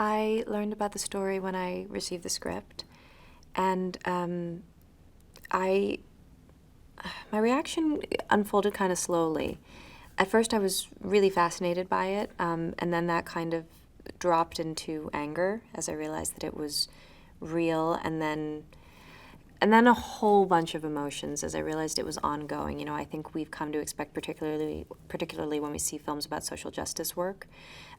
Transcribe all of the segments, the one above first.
I learned about the story when I received the script, and my reaction unfolded kind of slowly. At first, I was really fascinated by it, and then that kind of dropped into anger as I realized that it was real, and then a whole bunch of emotions as I realized it was ongoing. You know, I think we've come to expect, particularly when we see films about social justice work,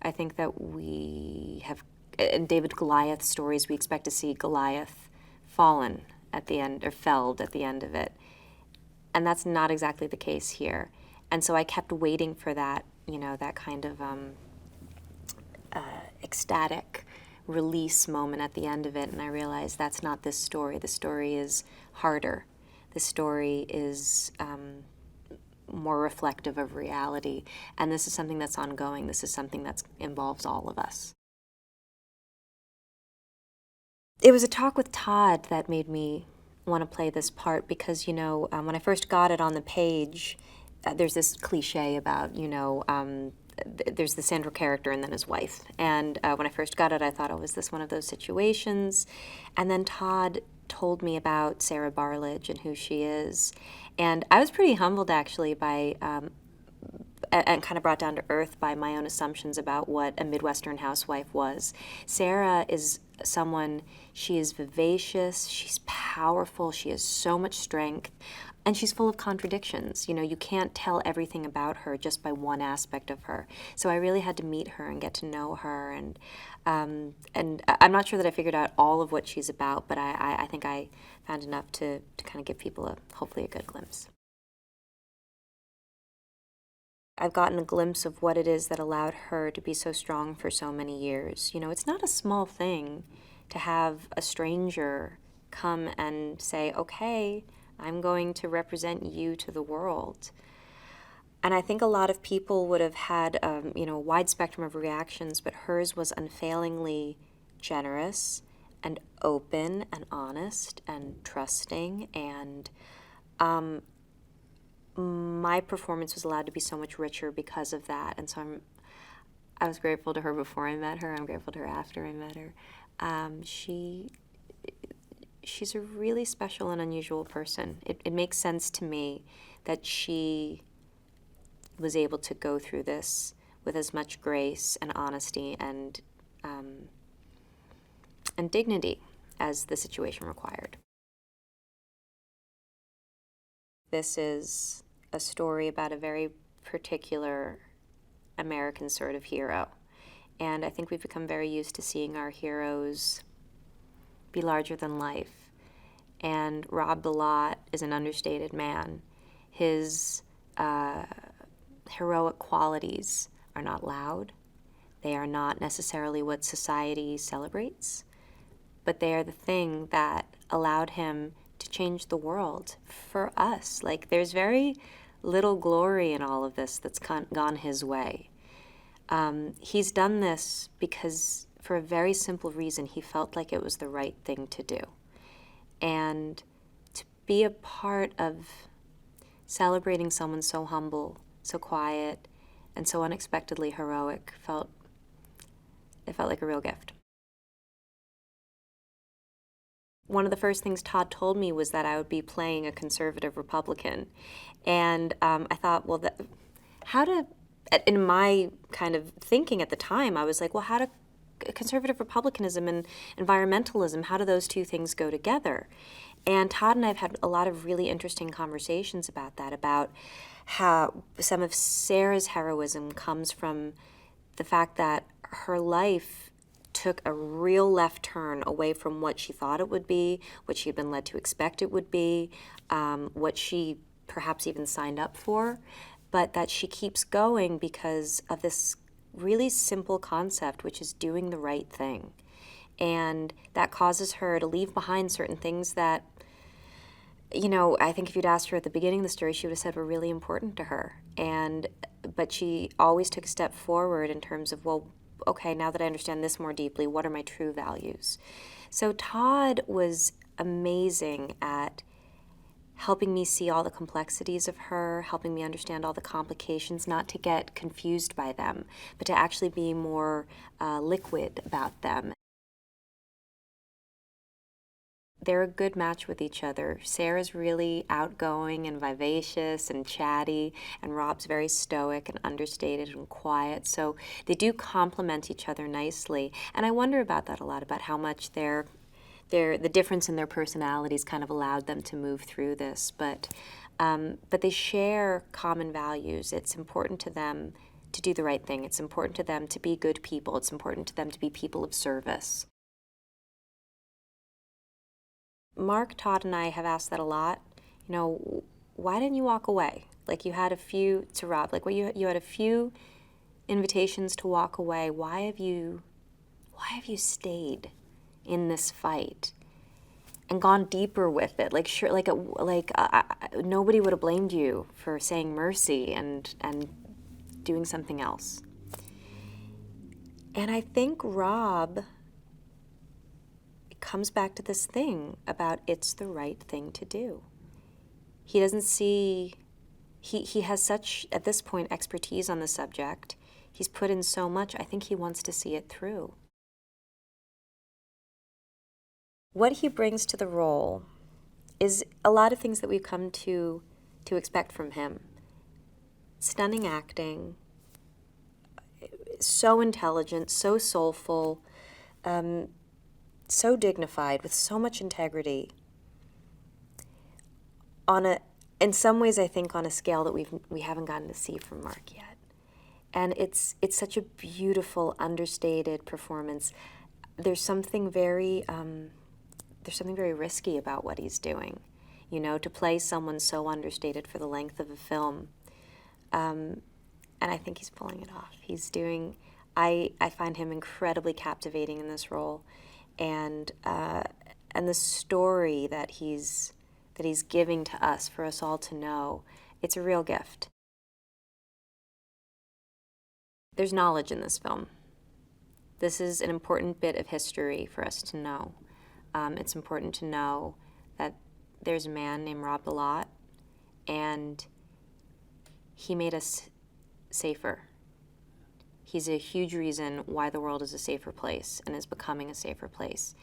I think that we have, in David Goliath stories, we expect to see Goliath fallen at the end, or felled at the end of it. And that's not exactly the case here. And so I kept waiting for that, you know, that kind of ecstatic release moment at the end of it, and I realized that's not this story. The story is harder. The story is more reflective of reality, and this is something that's ongoing. This is something that involves all of us. It was a talk with Todd that made me want to play this part because, you know, when I first got it on the page, there's this cliche about, you know, there's the central character and then his wife. And when I first got it, I thought, oh, is this one of those situations? And then Todd told me about Sarah Bilott and who she is. And I was pretty humbled, actually, by and kind of brought down to earth by my own assumptions about what a Midwestern housewife was. Sarah is someone, she is vivacious, she's powerful, she has so much strength, and she's full of contradictions. You know, you can't tell everything about her just by one aspect of her. So I really had to meet her and get to know her, and I'm not sure that I figured out all of what she's about, but I think I found enough to kind of give people hopefully a good glimpse. I've gotten a glimpse of what it is that allowed her to be so strong for so many years. You know, it's not a small thing to have a stranger come and say, okay, I'm going to represent you to the world. And I think a lot of people would have had, you know, a wide spectrum of reactions, but hers was unfailingly generous and open and honest and trusting, and my performance was allowed to be so much richer because of that. And so I was grateful to her before I met her. I'm grateful to her after I met her. She's a really special and unusual person. It makes sense to me that she was able to go through this with as much grace and honesty and dignity as the situation required. This is a story about a very particular American sort of hero. And I think we've become very used to seeing our heroes be larger than life. And Rob Bilott is an understated man. His heroic qualities are not loud. They are not necessarily what society celebrates, but they are the thing that allowed him to change the world for us. Like, there's very little glory in all of this that's gone his way. He's done this because, for a very simple reason, he felt like it was the right thing to do. And to be a part of celebrating someone so humble, so quiet, and so unexpectedly heroic felt like a real gift. One of the first things Todd told me was that I would be playing a conservative Republican. And I thought, well, in my kind of thinking at the time, I was like, well, how do conservative Republicanism and environmentalism, how do those two things go together? And Todd and I have had a lot of really interesting conversations about that, about how some of Sarah's heroism comes from the fact that her life took a real left turn away from what she thought it would be, what she had been led to expect it would be, what she perhaps even signed up for, but that she keeps going because of this really simple concept, which is doing the right thing. And that causes her to leave behind certain things that, you know, I think if you'd asked her at the beginning of the story, she would have said were really important to her. But she always took a step forward in terms of, well, okay, now that I understand this more deeply, what are my true values? So Todd was amazing at helping me see all the complexities of her, helping me understand all the complications, not to get confused by them, but to actually be more liquid about them. They're a good match with each other. Sarah's really outgoing and vivacious and chatty, and Rob's very stoic and understated and quiet. So they do complement each other nicely. And I wonder about that a lot, about how much the difference in their personalities kind of allowed them to move through this. But they share common values. It's important to them to do the right thing. It's important to them to be good people. It's important to them to be people of service. Mark, Todd, and I have asked that a lot. You know, why didn't you walk away? Like, you had a few, to Rob, like, you had a few invitations to walk away. Why have you stayed in this fight and gone deeper with it? Like, sure, nobody would have blamed you for saying mercy and doing something else. And I think Rob comes back to this thing about it's the right thing to do. He doesn't see, he has such, at this point, expertise on the subject. He's put in so much, I think he wants to see it through. What he brings to the role is a lot of things that we've come to expect from him. Stunning acting, so intelligent, so soulful, so dignified, with so much integrity. In some ways, I think on a scale that we haven't gotten to see from Mark yet. And it's such a beautiful, understated performance. There's something very risky about what he's doing, you know, to play someone so understated for the length of a film. And I think he's pulling it off. I find him incredibly captivating in this role. And the story that he's giving to us, for us all to know, it's a real gift. There's knowledge in this film. This is an important bit of history for us to know. It's important to know that there's a man named Rob Bilott, and he made us safer. He's a huge reason why the world is a safer place and is becoming a safer place.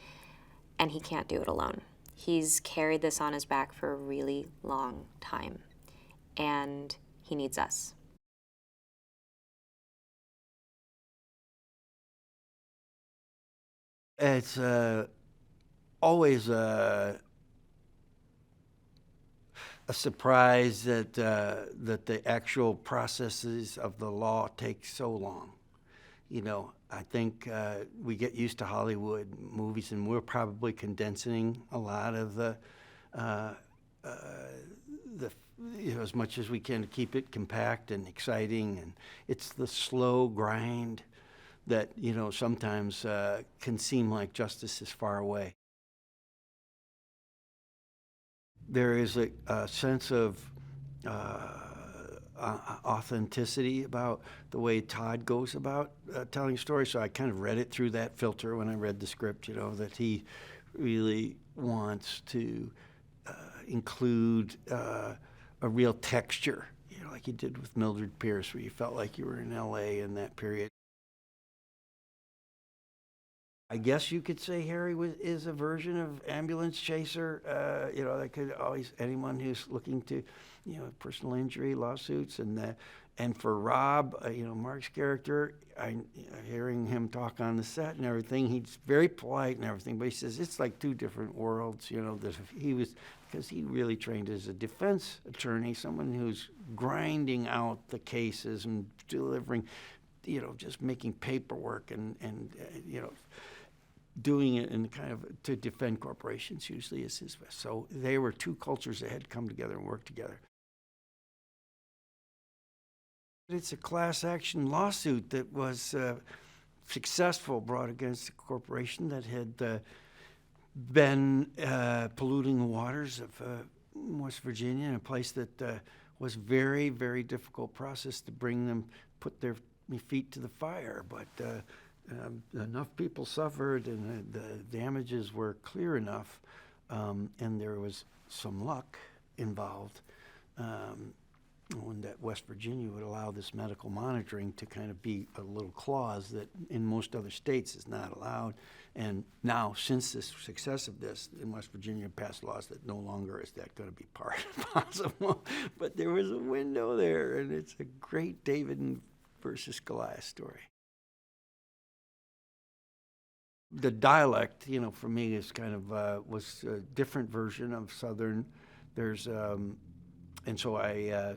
And he can't do it alone. He's carried this on his back for a really long time. And he needs us. It's always a surprise that the actual processes of the law take so long. You know, I think we get used to Hollywood movies, and we're probably condensing a lot of the as much as we can to keep it compact and exciting. And it's the slow grind that, you know, sometimes can seem like justice is far away. There is a sense of authenticity about the way Todd goes about telling stories. So I kind of read it through that filter when I read the script, you know, that he really wants to include a real texture, you know, like he did with Mildred Pierce, where you felt like you were in L.A. in that period. I guess you could say Harry is a version of ambulance chaser. You know, that could always, anyone who's looking to, you know, personal injury lawsuits, and for Rob, you know, Mark's character, hearing him talk on the set and everything, he's very polite and everything, but he says it's like two different worlds. You know, that because he really trained as a defense attorney, someone who's grinding out the cases and delivering, you know, just making paperwork and you know, doing it in kind of to defend corporations usually is his best. So they were two cultures that had come together and worked together. It's a class action lawsuit that was successful, brought against a corporation that had been polluting the waters of West Virginia, in a place that was very, very difficult process to bring them, put their feet to the fire. But enough people suffered, and the damages were clear enough, and there was some luck involved. When that West Virginia would allow this medical monitoring to kind of be a little clause that in most other states is not allowed. And now, since the success of this, in West Virginia passed laws that no longer is that going to be part possible. But there was a window there, and it's a great David versus Goliath story. The dialect, for me is kind of was a different version of Southern. There's and so I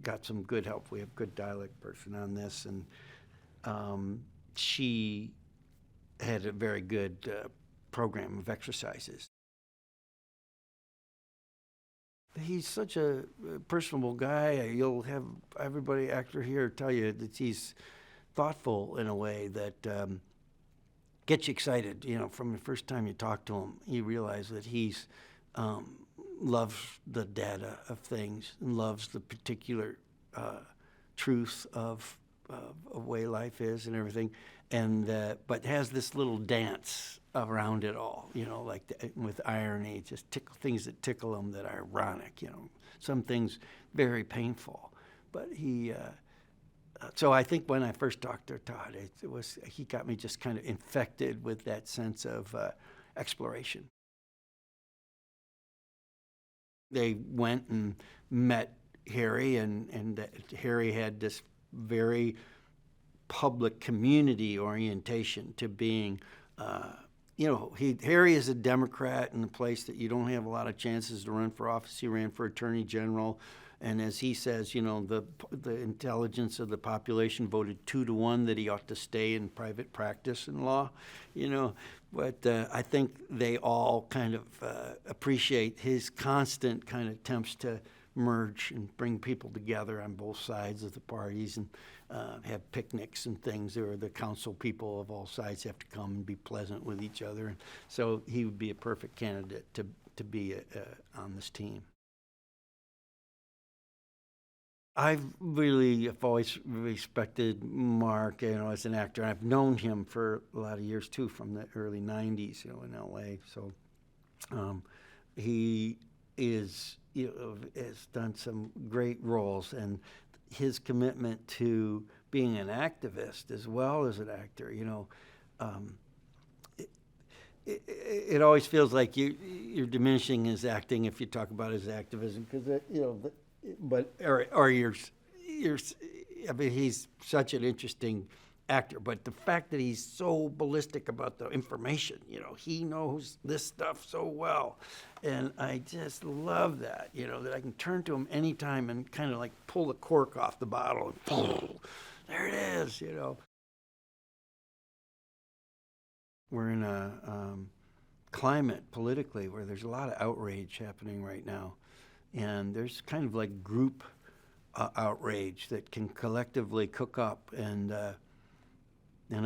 got some good help. We have a good dialect person on this, and she had a very good program of exercises. He's such a personable guy. You'll have everybody actor here tell you that he's thoughtful in a way that gets you excited. From the first time you talk to him, you realize that he's loves the data of things and loves the particular truth of the way life is and everything, and but has this little dance around it all, like with irony, just things that tickle him that are ironic, some things very painful. But he, so I think when I first talked to Todd, he got me just kind of infected with that sense of exploration. They went and met Harry, and Harry had this very public community orientation to being, Harry is a Democrat in a place that you don't have a lot of chances to run for office. He ran for Attorney General, and as he says, the intelligence of the population voted 2-1 that he ought to stay in private practice in law, But I think they all kind of appreciate his constant kind of attempts to merge and bring people together on both sides of the parties and have picnics and things. Or the council people of all sides have to come and be pleasant with each other. And so he would be a perfect candidate to be on this team. I've always respected Mark, as an actor. I've known him for a lot of years too, from the early '90s, in LA. So he has done some great roles, and his commitment to being an activist as well as an actor. It always feels like you're diminishing his acting if you talk about his activism, because but he's such an interesting actor. But the fact that he's so ballistic about the information, he knows this stuff so well, and I just love that. That I can turn to him anytime and kind of like pull the cork off the bottle, and there it is. We're in a climate politically where there's a lot of outrage happening right now. And there's kind of like group outrage that can collectively cook up, and I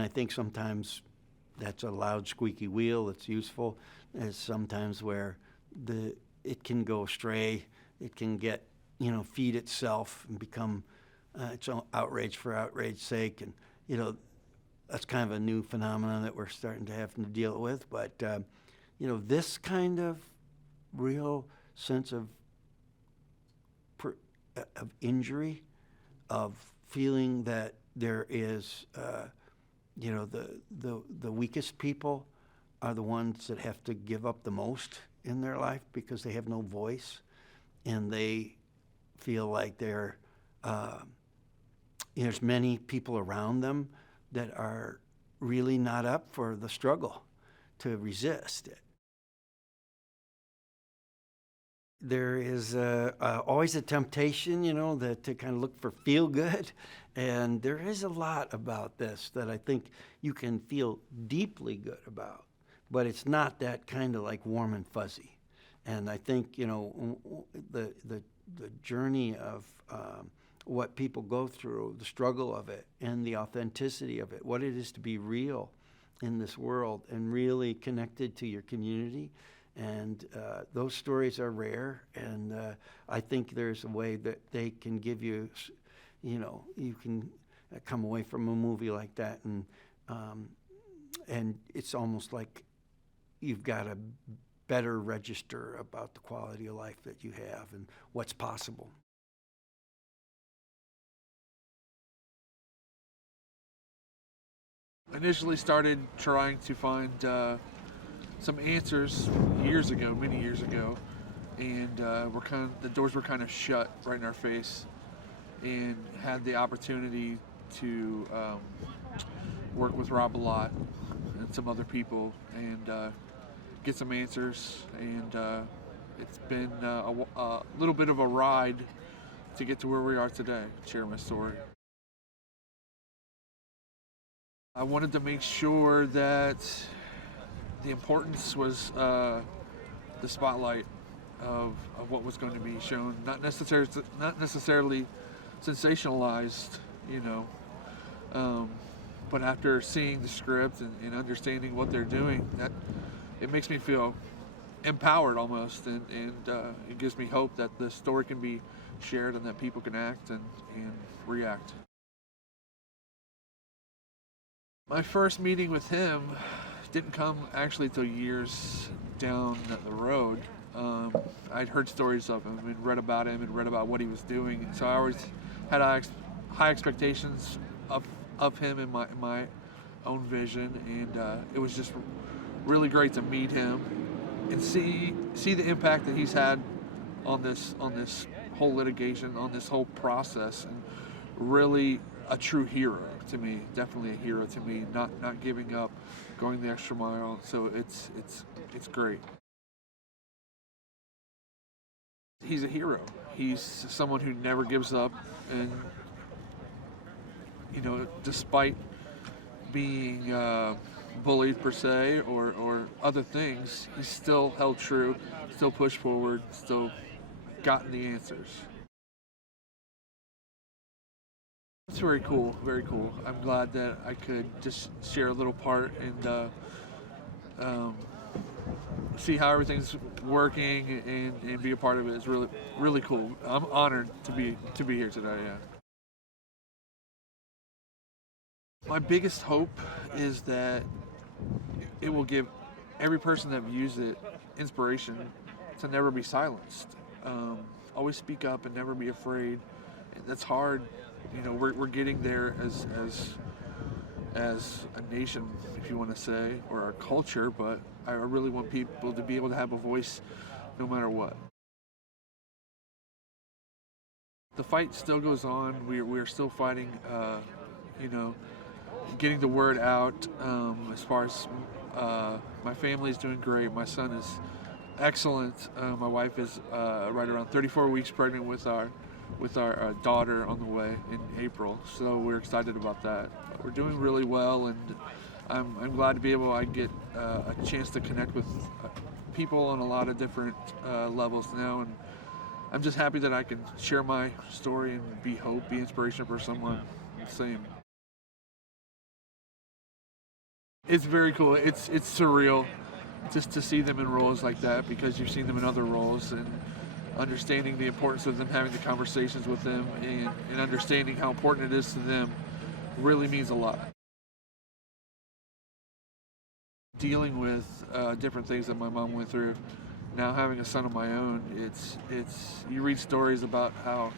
think sometimes that's a loud, squeaky wheel that's useful. There's sometimes where it can go astray. It can get, feed itself and become its own outrage for outrage's sake, and that's kind of a new phenomenon that we're starting to have to deal with. But this kind of real sense of injury, of feeling that there is, the weakest people are the ones that have to give up the most in their life because they have no voice, and they feel like they're, there's many people around them that are really not up for the struggle to resist it. There is always a temptation, to kind of look for feel good. And there is a lot about this that I think you can feel deeply good about. But it's not that kind of like warm and fuzzy. And I think, the journey of what people go through, the struggle of it, and the authenticity of it, what it is to be real in this world and really connected to your community. And those stories are rare, and I think there's a way that they can give you, you can come away from a movie like that, and it's almost like you've got a better register about the quality of life that you have and what's possible. Initially started trying to find some answers many years ago, and the doors were kind of shut right in our face, and had the opportunity to work with Rob Bilott and some other people and get some answers, and it's been a little bit of a ride to get to where we are today, share my story. I wanted to make sure that the importance was the spotlight of what was going to be shown, not necessarily sensationalized, but after seeing the script and understanding what they're doing, that it makes me feel empowered almost, and it gives me hope that the story can be shared and that people can act and react. My first meeting with him didn't come actually till years down the road. I'd heard stories of him and read about him and read about what he was doing, and so I always had high expectations of him in my own vision, and it was just really great to meet him and see the impact that he's had on this whole litigation, on this whole process, and really a true hero to me, definitely a hero to me, not giving up, going the extra mile. So it's great. He's a hero. He's someone who never gives up, and despite being bullied per se or other things, he's still held true, still pushed forward, still gotten the answers. It's very cool, very cool. I'm glad that I could just share a little part and see how everything's working and be a part of it. It's really, really cool. I'm honored to be here today. Yeah. My biggest hope is that it will give every person that views it inspiration to never be silenced. Always speak up and never be afraid. That's hard. We're getting there as a nation, if you want to say, or our culture, but I really want people to be able to have a voice no matter what. The fight still goes on. We're still fighting, getting the word out. As far as my family is doing great. My son is excellent. My wife is right around 34 weeks pregnant with our daughter on the way in April, so we're excited about that. We're doing really well, and I'm glad to be able to get a chance to connect with people on a lot of different levels now, and I'm just happy that I can share my story and be hope, be inspiration for someone the same. It's very cool. It's surreal just to see them in roles like that, because you've seen them in other roles, and understanding the importance of them, having the conversations with them, and understanding how important it is to them really means a lot. Dealing with different things that my mom went through, now having a son of my own, it's you read stories about how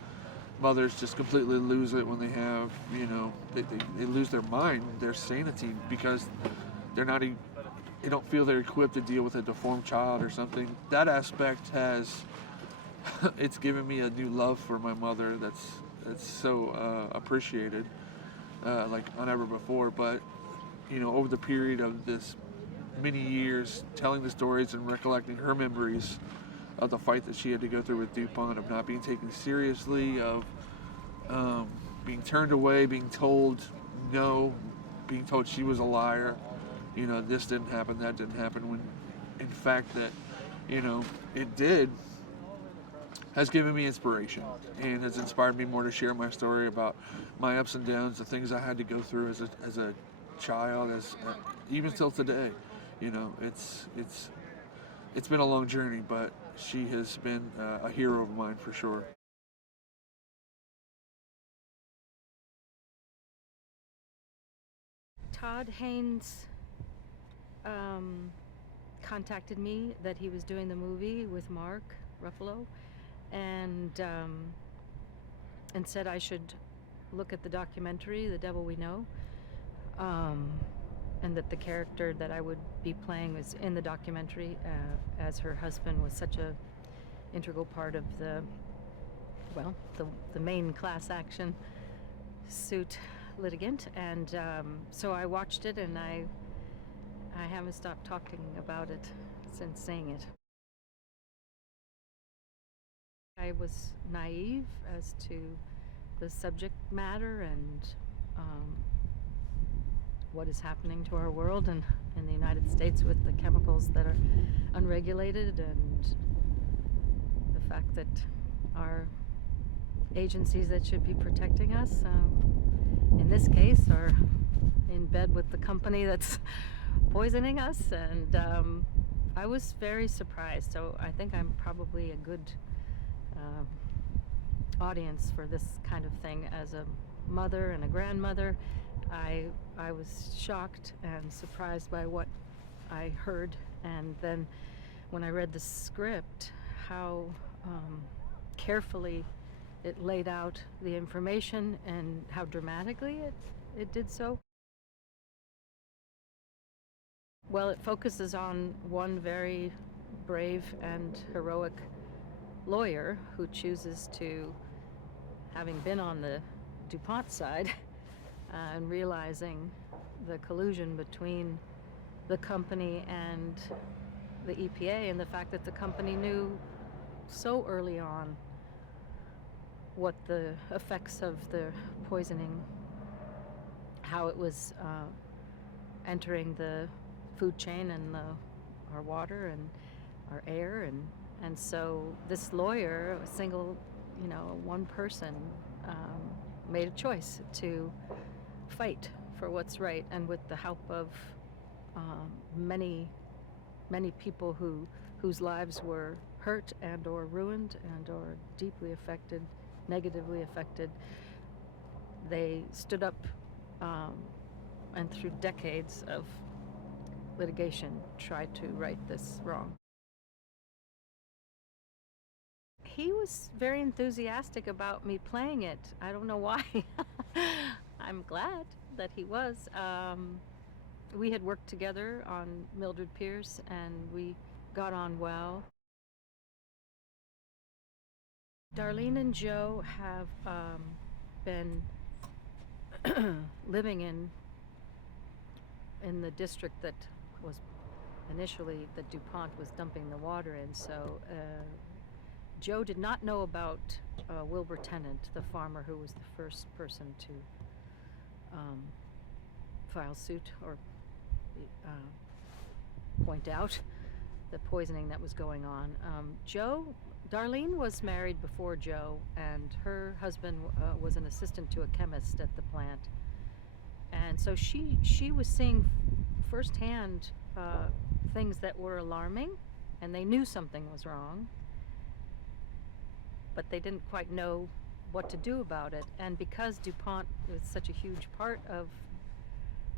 mothers just completely lose it when they have, they lose their mind, their sanity, because they don't feel they're equipped to deal with a deformed child or something. That aspect has it's given me a new love for my mother that's so appreciated, like never before. But over the period of this many years, telling the stories and recollecting her memories of the fight that she had to go through with DuPont, of not being taken seriously, of being turned away, being told no, being told she was a liar, this didn't happen, that didn't happen, when in fact that it did, has given me inspiration and has inspired me more to share my story about my ups and downs, the things I had to go through as a child, even till today. It's been a long journey, but she has been a hero of mine for sure. Todd Haynes contacted me that he was doing the movie with Mark Ruffalo, and said I should look at the documentary, The Devil We Know, and that the character that I would be playing was in the documentary, as her husband was such a integral part of the main class action suit litigant. And so I watched it, and I haven't stopped talking about it since seeing it. I was naive as to the subject matter and what is happening to our world and in the United States with the chemicals that are unregulated, and the fact that our agencies that should be protecting us, in this case, are in bed with the company that's poisoning us. And I was very surprised. So I think I'm probably a good audience for this kind of thing. As a mother and a grandmother, I was shocked and surprised by what I heard. And then when I read the script, how carefully it laid out the information and how dramatically it did so. Well, it focuses on one very brave and heroic lawyer who chooses to, having been on the DuPont side, and realizing the collusion between the company and the EPA, and the fact that the company knew so early on what the effects of the poisoning, how it was entering the food chain and our water and our air, and so this lawyer, a single, one person, made a choice to fight for what's right, and with the help of many people whose lives were hurt and or ruined and or deeply affected, negatively affected. They stood up, and through decades of litigation tried to right this wrong. He was very enthusiastic about me playing it. I don't know why. I'm glad that he was. We had worked together on Mildred Pierce, and we got on well. Darlene and Joe have been living in the district that was initially that DuPont was dumping the water in. So Joe did not know about Wilbur Tennant, the farmer who was the first person to file suit or point out the poisoning that was going on. Darlene was married before Joe, and her husband was an assistant to a chemist at the plant. And so she was seeing firsthand things that were alarming, and they knew something was wrong, but they didn't quite know what to do about it. And because DuPont was such a huge part of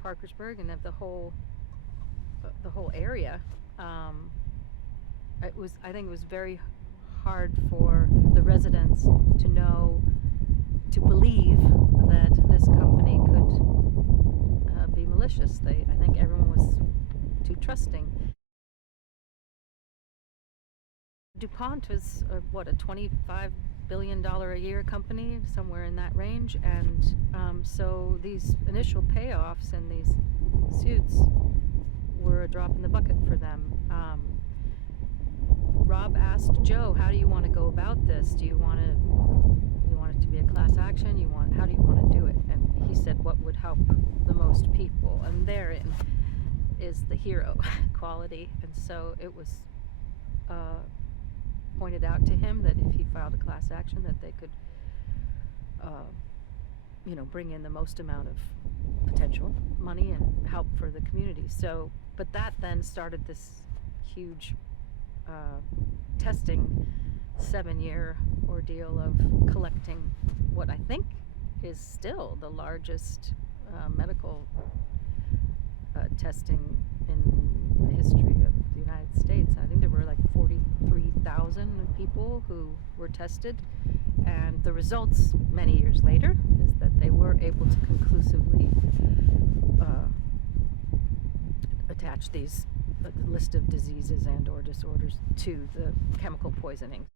Parkersburg and of the whole area, I think it was very hard for the residents to believe that this company could be malicious. I think everyone was too trusting. DuPont was a $25 billion a year company, somewhere in that range, and so these initial payoffs and these suits were a drop in the bucket for them. Rob asked Joe, "How do you want to go about this? Do you want it to be a class action? How do you want to do it?" And he said, "What would help the most people?" And therein is the hero quality. And so it was pointed out to him that if he filed a class action, that they could, bring in the most amount of potential money and help for the community. So, but that then started this huge testing 7-year ordeal of collecting what I think is still the largest medical testing in the history of the United United States. I think there were like 43,000 people who were tested, and the results many years later is that they were able to conclusively attach these the list of diseases and or disorders to the chemical poisoning.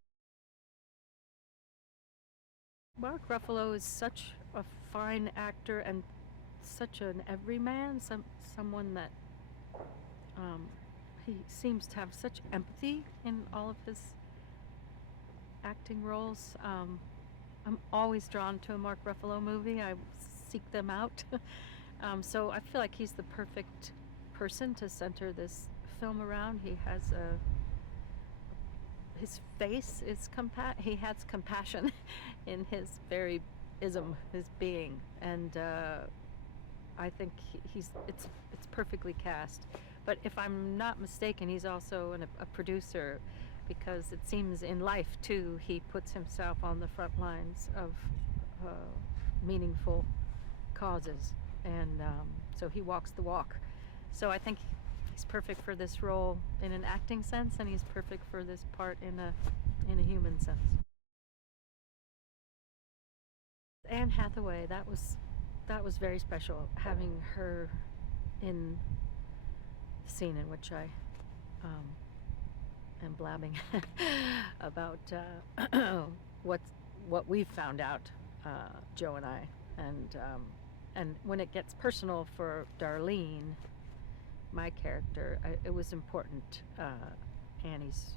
Mark Ruffalo is such a fine actor and such an everyman, someone that he seems to have such empathy in all of his acting roles. I'm always drawn to a Mark Ruffalo movie. I seek them out. So I feel like he's the perfect person to center this film around. He has his face is he has compassion in his very his being, and I think it's perfectly cast. But if I'm not mistaken, he's also a producer, because it seems in life too he puts himself on the front lines of meaningful causes, and so he walks the walk. So I think he's perfect for this role in an acting sense, and he's perfect for this part in a human sense. Anne Hathaway, that was very special, having her in the scene in which I am blabbing about what we've found out, Joe and I, and when it gets personal for Darlene, my character, it was important, Annie's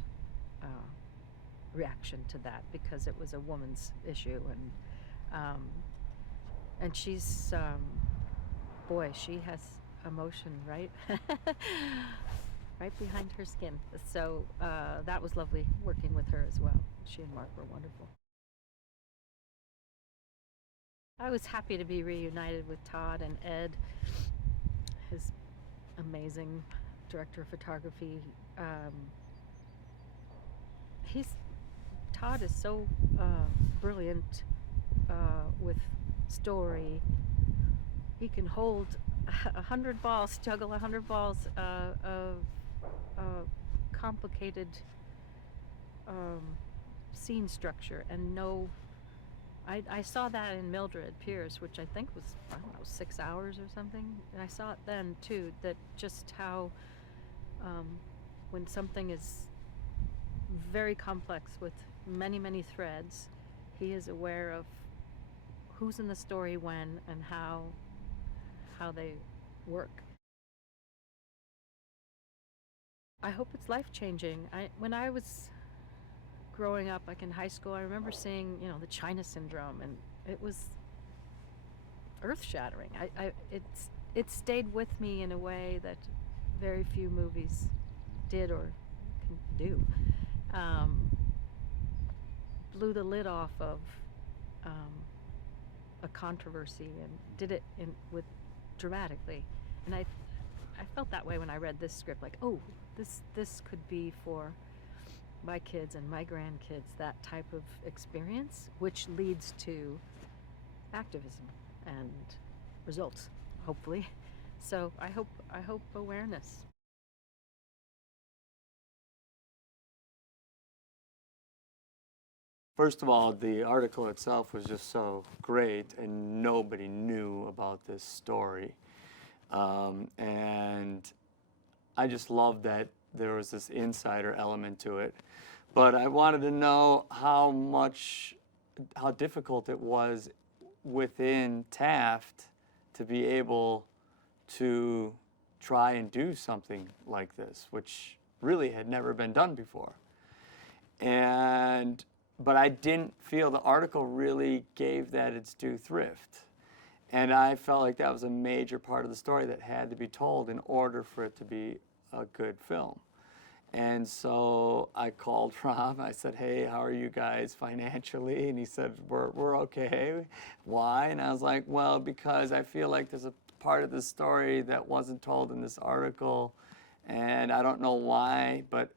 reaction to that, because it was a woman's issue, and she's boy, she has emotion right behind her skin. So that was lovely working with her as well. She and Mark were wonderful. I was happy to be reunited with Todd and Ed, his amazing director of photography. Todd is so brilliant with story. He can hold 100 balls, juggle 100 balls of complicated scene structure, and know. I saw that in Mildred Pierce, which I think was, I don't know, 6 hours or something. And I saw it then too, that just how when something is very complex with many, many threads, he is aware of who's in the story when and how they work. I hope it's life-changing. When I was growing up, like in high school, I remember seeing, the China Syndrome, and it was earth-shattering. It stayed with me in a way that very few movies did or can do. Blew the lid off of a controversy and did it with dramatically. And I felt that way when I read this script, like, oh, this could be for my kids and my grandkids, that type of experience, which leads to activism and results, hopefully. So I hope awareness. First of all, the article itself was just so great, and nobody knew about this story. And I just loved that there was this insider element to it. But I wanted to know how difficult it was within Taft to be able to try and do something like this, which really had never been done before. But I didn't feel the article really gave that its due thrift. And I felt like that was a major part of the story that had to be told in order for it to be a good film. And so I called Rob. I said, hey, how are you guys financially? And he said, we're okay. Why? And I was like, well, because I feel like there's a part of the story that wasn't told in this article, and I don't know why, but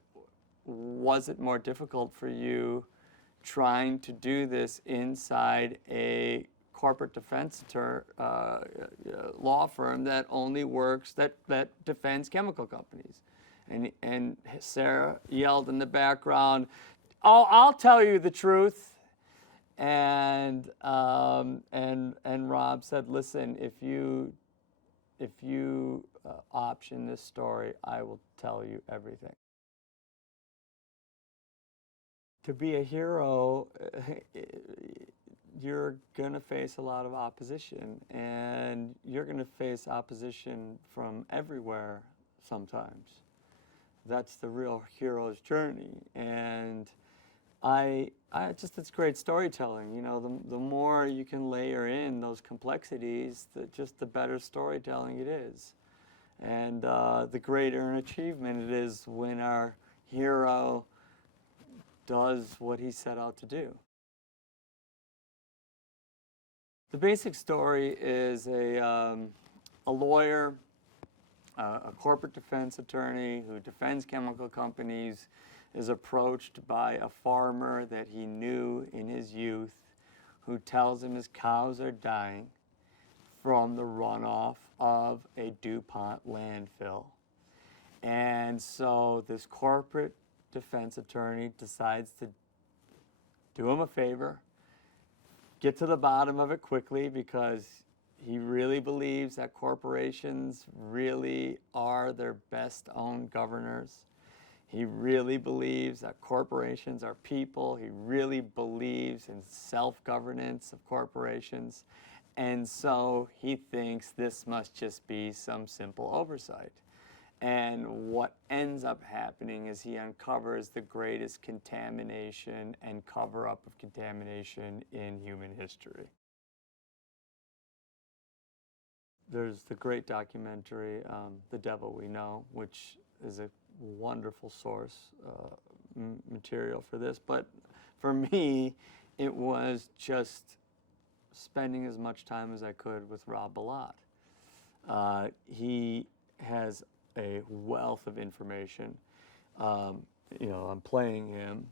was it more difficult for you trying to do this inside a corporate defense law firm that only works, that defends chemical companies? And Sarah yelled in the background, "Oh, I'll tell you the truth." And Rob said, "Listen, if you option this story, I will tell you everything." To be a hero, you're going to face a lot of opposition, and you're going to face opposition from everywhere sometimes. That's the real hero's journey. And I just, it's great storytelling. You know, the more you can layer in those complexities, the better storytelling it is. And the greater an achievement it is when our hero does what he set out to do. The basic story is a lawyer, a corporate defense attorney who defends chemical companies, is approached by a farmer that he knew in his youth, who tells him his cows are dying from the runoff of a DuPont landfill. And so this corporate defense attorney decides to do him a favor, get to the bottom of it quickly, because he really believes that corporations really are their best owned governors. He really believes that corporations are people. He really believes in self-governance of corporations. And so he thinks this must just be some simple oversight. And what ends up happening is he uncovers the greatest contamination and cover-up of contamination in human history. There's the great documentary, The Devil We Know, which is a wonderful source material for this. But for me, it was just spending as much time as I could with Rob Bilott. He has a wealth of information. You know, I'm playing him,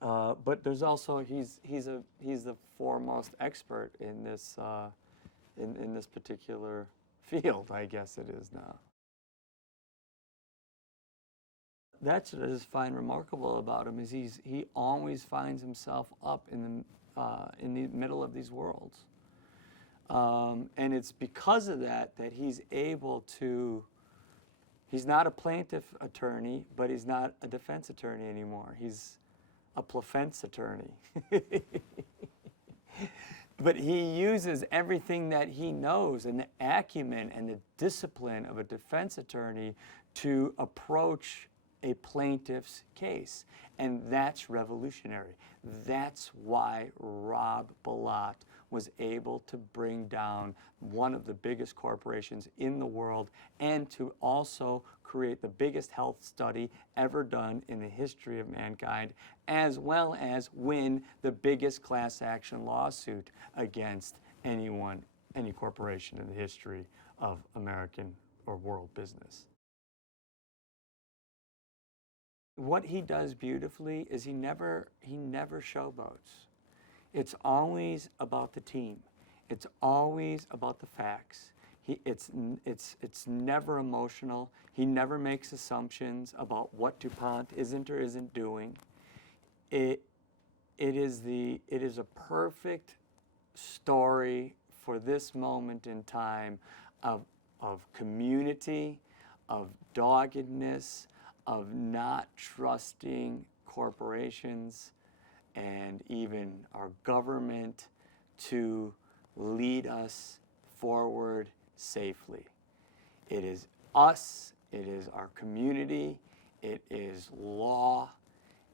but there's also he's the foremost expert in this in this particular field, I guess it is now. That's what I just find remarkable about him, is he always finds himself up in the middle of these worlds, and it's because of that he's able to. He's not a plaintiff attorney, but he's not a defense attorney anymore. He's a plafence attorney. But he uses everything that he knows and the acumen and the discipline of a defense attorney to approach a plaintiff's case. And that's revolutionary. That's why Rob Bilott was able to bring down one of the biggest corporations in the world, and to also create the biggest health study ever done in the history of mankind, as well as win the biggest class action lawsuit against any corporation in the history of American or world business. What he does beautifully is he never showboats. It's always about the team. It's always about the facts. It's never emotional. He never makes assumptions about what DuPont isn't or isn't doing. It is a perfect story for this moment in time of community, of doggedness, of not trusting corporations and even our government to lead us forward safely. It is us, it is our community, it is law,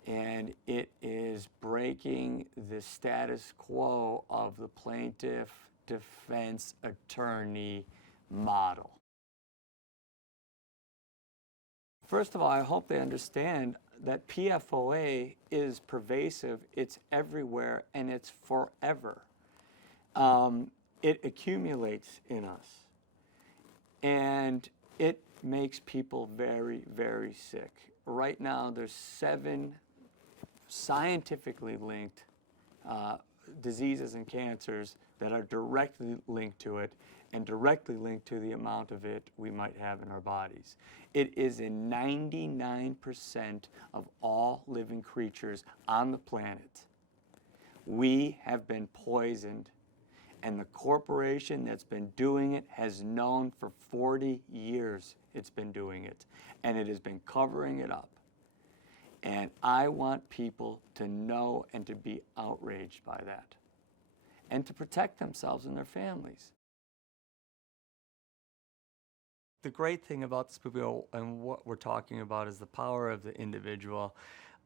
and it is breaking the status quo of the plaintiff defense attorney model. First of all, I hope they understand that PFOA is pervasive, it's everywhere, and it's forever. It accumulates in us, and it makes people very, very sick. Right now, there's 7 scientifically linked diseases and cancers that are directly linked to it and directly linked to the amount of it we might have in our bodies. It is in 99% of all living creatures on the planet. We have been poisoned, and the corporation that's been doing it has known for 40 years it's been doing it, and it has been covering it up. And I want people to know and to be outraged by that, and to protect themselves and their families. The great thing about this movie and what we're talking about is the power of the individual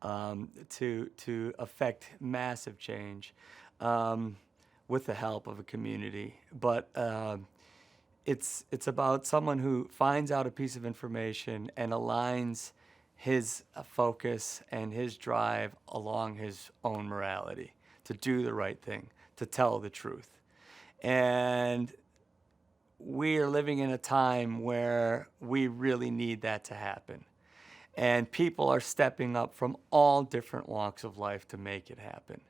to affect massive change with the help of a community. But it's about someone who finds out a piece of information and aligns his focus and his drive along his own morality to do the right thing, to tell the truth. And we are living in a time where we really need that to happen. And people are stepping up from all different walks of life to make it happen.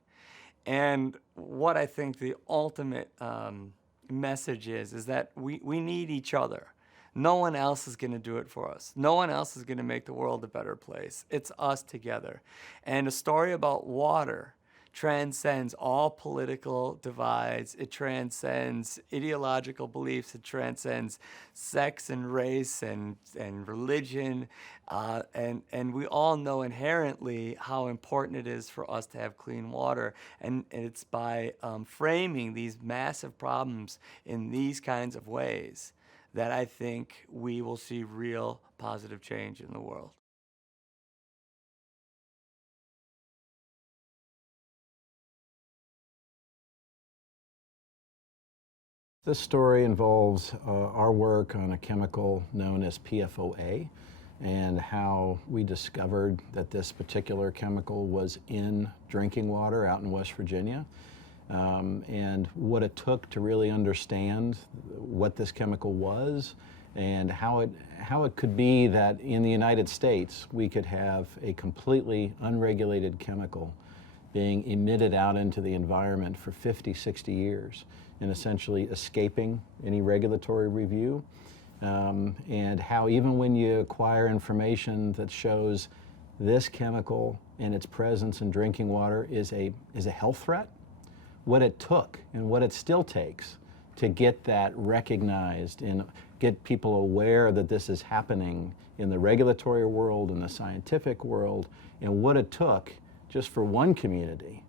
And what I think the ultimate message is that we need each other. No one else is going to do it for us. No one else is going to make the world a better place. It's us together. And a story about water transcends all political divides. It transcends ideological beliefs. It transcends sex and race and religion. And we all know inherently how important it is for us to have clean water. And it's by framing these massive problems in these kinds of ways that I think we will see real positive change in the world. This story involves our work on a chemical known as PFOA and how we discovered that this particular chemical was in drinking water out in West Virginia, and what it took to really understand what this chemical was and how it could be that in the United States we could have a completely unregulated chemical being emitted out into the environment for 50, 60 years and essentially escaping any regulatory review, and how even when you acquire information that shows this chemical and its presence in drinking water is a health threat, what it took and what it still takes to get that recognized and get people aware that this is happening in the regulatory world, in the scientific world, and what it took just for one community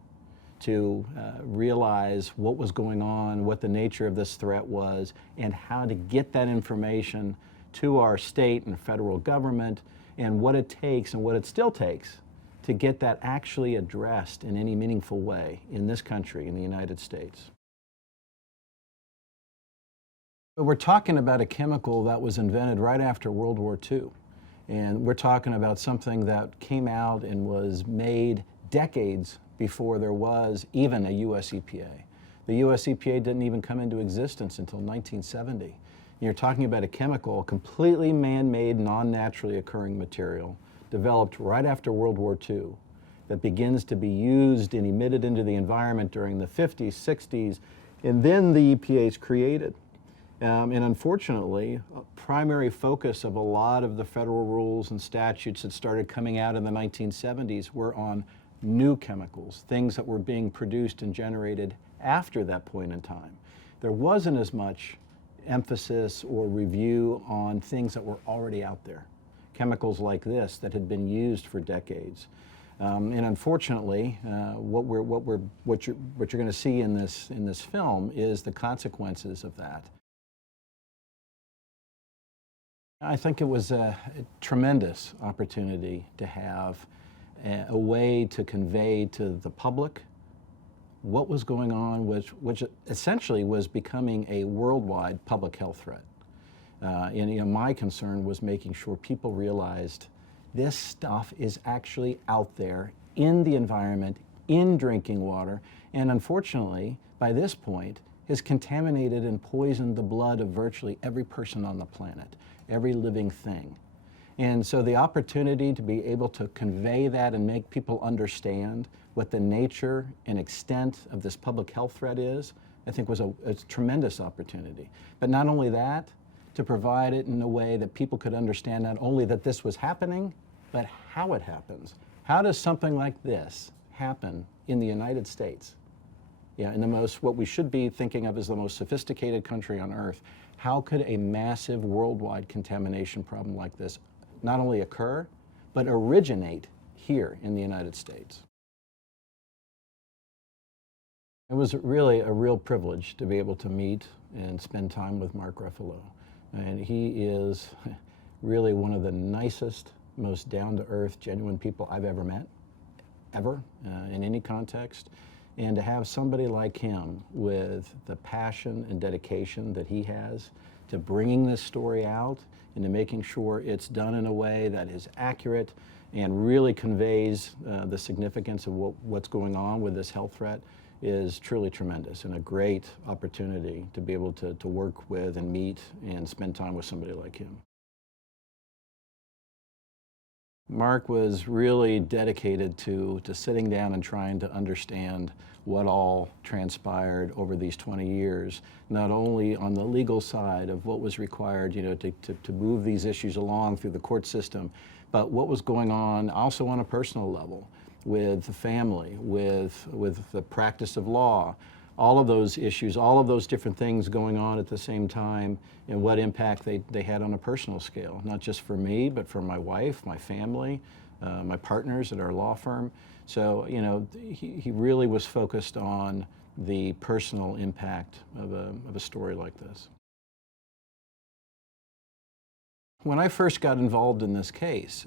to realize what was going on, what the nature of this threat was, and how to get that information to our state and federal government, and what it takes and what it still takes to get that actually addressed in any meaningful way in this country, in the United States. But we're talking about a chemical that was invented right after World War II. And we're talking about something that came out and was made decades before there was even a US EPA. The US EPA didn't even come into existence until 1970. You're talking about a chemical, completely man-made, non-naturally occurring material, developed right after World War II, that begins to be used and emitted into the environment during the 50s, 60s, and then the EPA is created. And unfortunately, a primary focus of a lot of the federal rules and statutes that started coming out in the 1970s were on new chemicals, things that were being produced and generated after that point in time. There wasn't as much emphasis or review on things that were already out there, chemicals like this that had been used for decades. And unfortunately, what you're going to see in this film is the consequences of that. I think it was a tremendous opportunity to have a way to convey to the public what was going on, which essentially was becoming a worldwide public health threat. And my concern was making sure people realized this stuff is actually out there in the environment, in drinking water, and unfortunately, by this point, has contaminated and poisoned the blood of virtually every person on the planet, every living thing. And so the opportunity to be able to convey that and make people understand what the nature and extent of this public health threat is, I think was a tremendous opportunity. But not only that, to provide it in a way that people could understand not only that this was happening, but how it happens. How does something like this happen in the United States? Yeah, in the most, what we should be thinking of as the most sophisticated country on earth. How could a massive worldwide contamination problem like this not only occur, but originate here in the United States? It was really a real privilege to be able to meet and spend time with Mark Ruffalo. And he is really one of the nicest, most down-to-earth, genuine people I've ever met, ever, in any context. And to have somebody like him with the passion and dedication that he has to bringing this story out and to making sure it's done in a way that is accurate and really conveys the significance of what's going on with this health threat is truly tremendous, and a great opportunity to be able to work with and meet and spend time with somebody like him. Mark was really dedicated to sitting down and trying to understand what all transpired over these 20 years, not only on the legal side of what was required, to move these issues along through the court system, but what was going on also on a personal level with the family, with the practice of law, all of those issues, all of those different things going on at the same time, and what impact they had on a personal scale, not just for me, but for my wife, my family, my partners at our law firm. So, he really was focused on the personal impact of a story like this. When I first got involved in this case,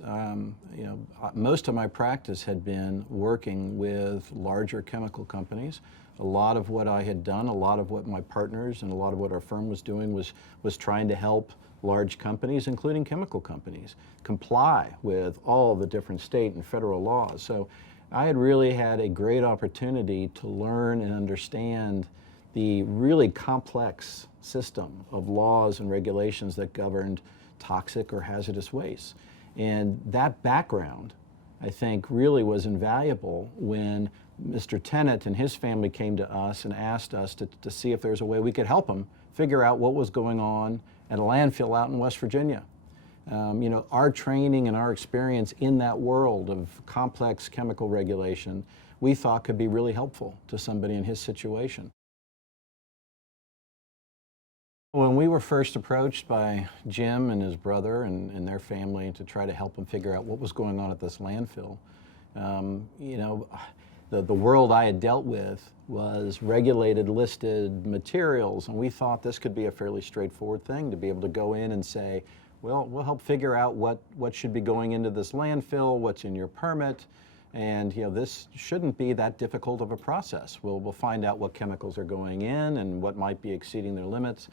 most of my practice had been working with larger chemical companies. A lot of what I had done, a lot of what my partners and a lot of what our firm was doing was trying to help large companies, including chemical companies, comply with all the different state and federal laws. So I had really had a great opportunity to learn and understand the really complex system of laws and regulations that governed toxic or hazardous waste. And that background, I think, really was invaluable when Mr. Tennant and his family came to us and asked us to see if there's a way we could help them figure out what was going on at a landfill out in West Virginia. Our training and our experience in that world of complex chemical regulation, we thought could be really helpful to somebody in his situation. When we were first approached by Jim and his brother and their family to try to help them figure out what was going on at this landfill, the world I had dealt with was regulated, listed materials, and we thought this could be a fairly straightforward thing to be able to go in and say, well, we'll help figure out what should be going into this landfill, what's in your permit, and this shouldn't be that difficult of a process. We'll find out what chemicals are going in and what might be exceeding their limits.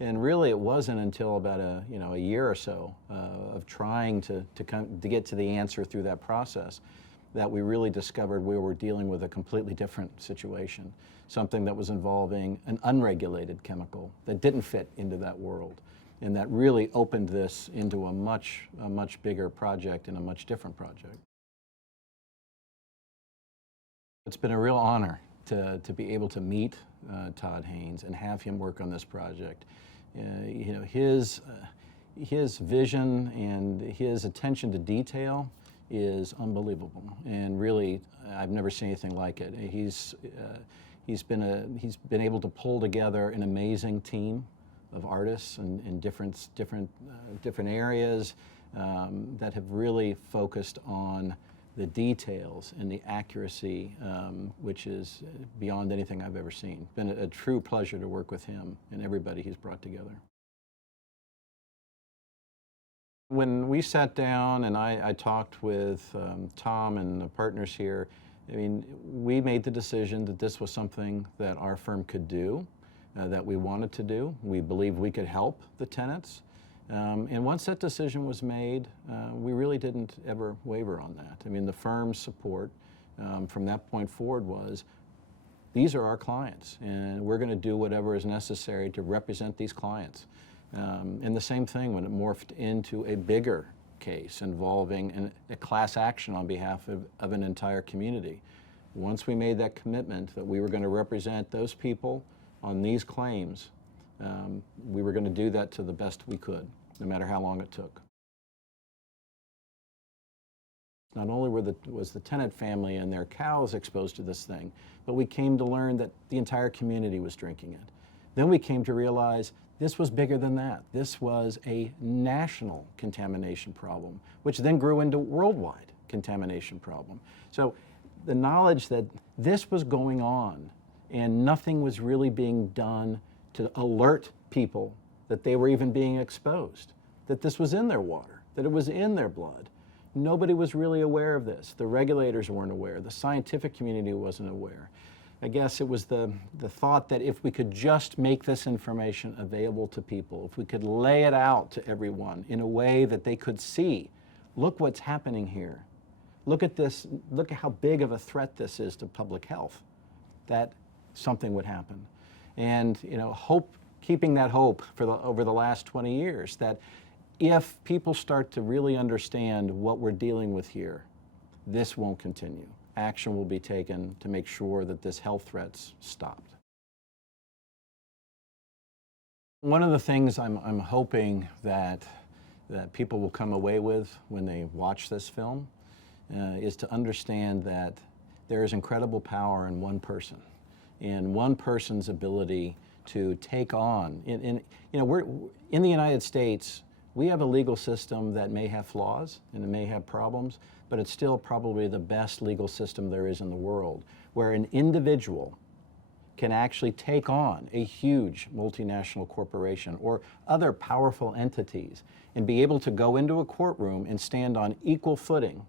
And really, it wasn't until about a year or so of trying to get to the answer through that process that we really discovered we were dealing with a completely different situation, something that was involving an unregulated chemical that didn't fit into that world, and that really opened this into a much bigger project and a much different project. It's been a real honor to be able to meet Todd Haynes and have him work on this project. His vision and his attention to detail is unbelievable, and really, I've never seen anything like it. He's been able to pull together an amazing team of artists in different areas that have really focused on the details and the accuracy, which is beyond anything I've ever seen. Been a true pleasure to work with him and everybody he's brought together. When we sat down and I talked with Tom and the partners here, we made the decision that this was something that our firm could do, that we wanted to do. We believed we could help the tenants. And once that decision was made, we really didn't ever waver on that. The firm's support from that point forward was, these are our clients, and we're going to do whatever is necessary to represent these clients. And the same thing when it morphed into a bigger case involving a class action on behalf of an entire community. Once we made that commitment that we were going to represent those people on these claims, we were going to do that to the best we could, no matter how long it took. Not only was the tenant family and their cows exposed to this thing, but we came to learn that the entire community was drinking it. Then we came to realize this was bigger than that. This was a national contamination problem, which then grew into worldwide contamination problem. So the knowledge that this was going on and nothing was really being done to alert people that they were even being exposed, that this was in their water, that it was in their blood. Nobody was really aware of this. The regulators weren't aware. The scientific community wasn't aware. I guess it was the thought that if we could just make this information available to people, if we could lay it out to everyone in a way that they could see, look what's happening here. Look at this, look at how big of a threat this is to public health, that something would happen. And keeping that hope over the last 20 years, that if people start to really understand what we're dealing with here, this won't continue. Action will be taken to make sure that this health threat's stopped. One of the things I'm hoping that people will come away with when they watch this film is to understand that there is incredible power in one person, and one person's ability to take on. We're in the United States. We have a legal system that may have flaws and it may have problems, but it's still probably the best legal system there is in the world, where an individual can actually take on a huge multinational corporation or other powerful entities and be able to go into a courtroom and stand on equal footing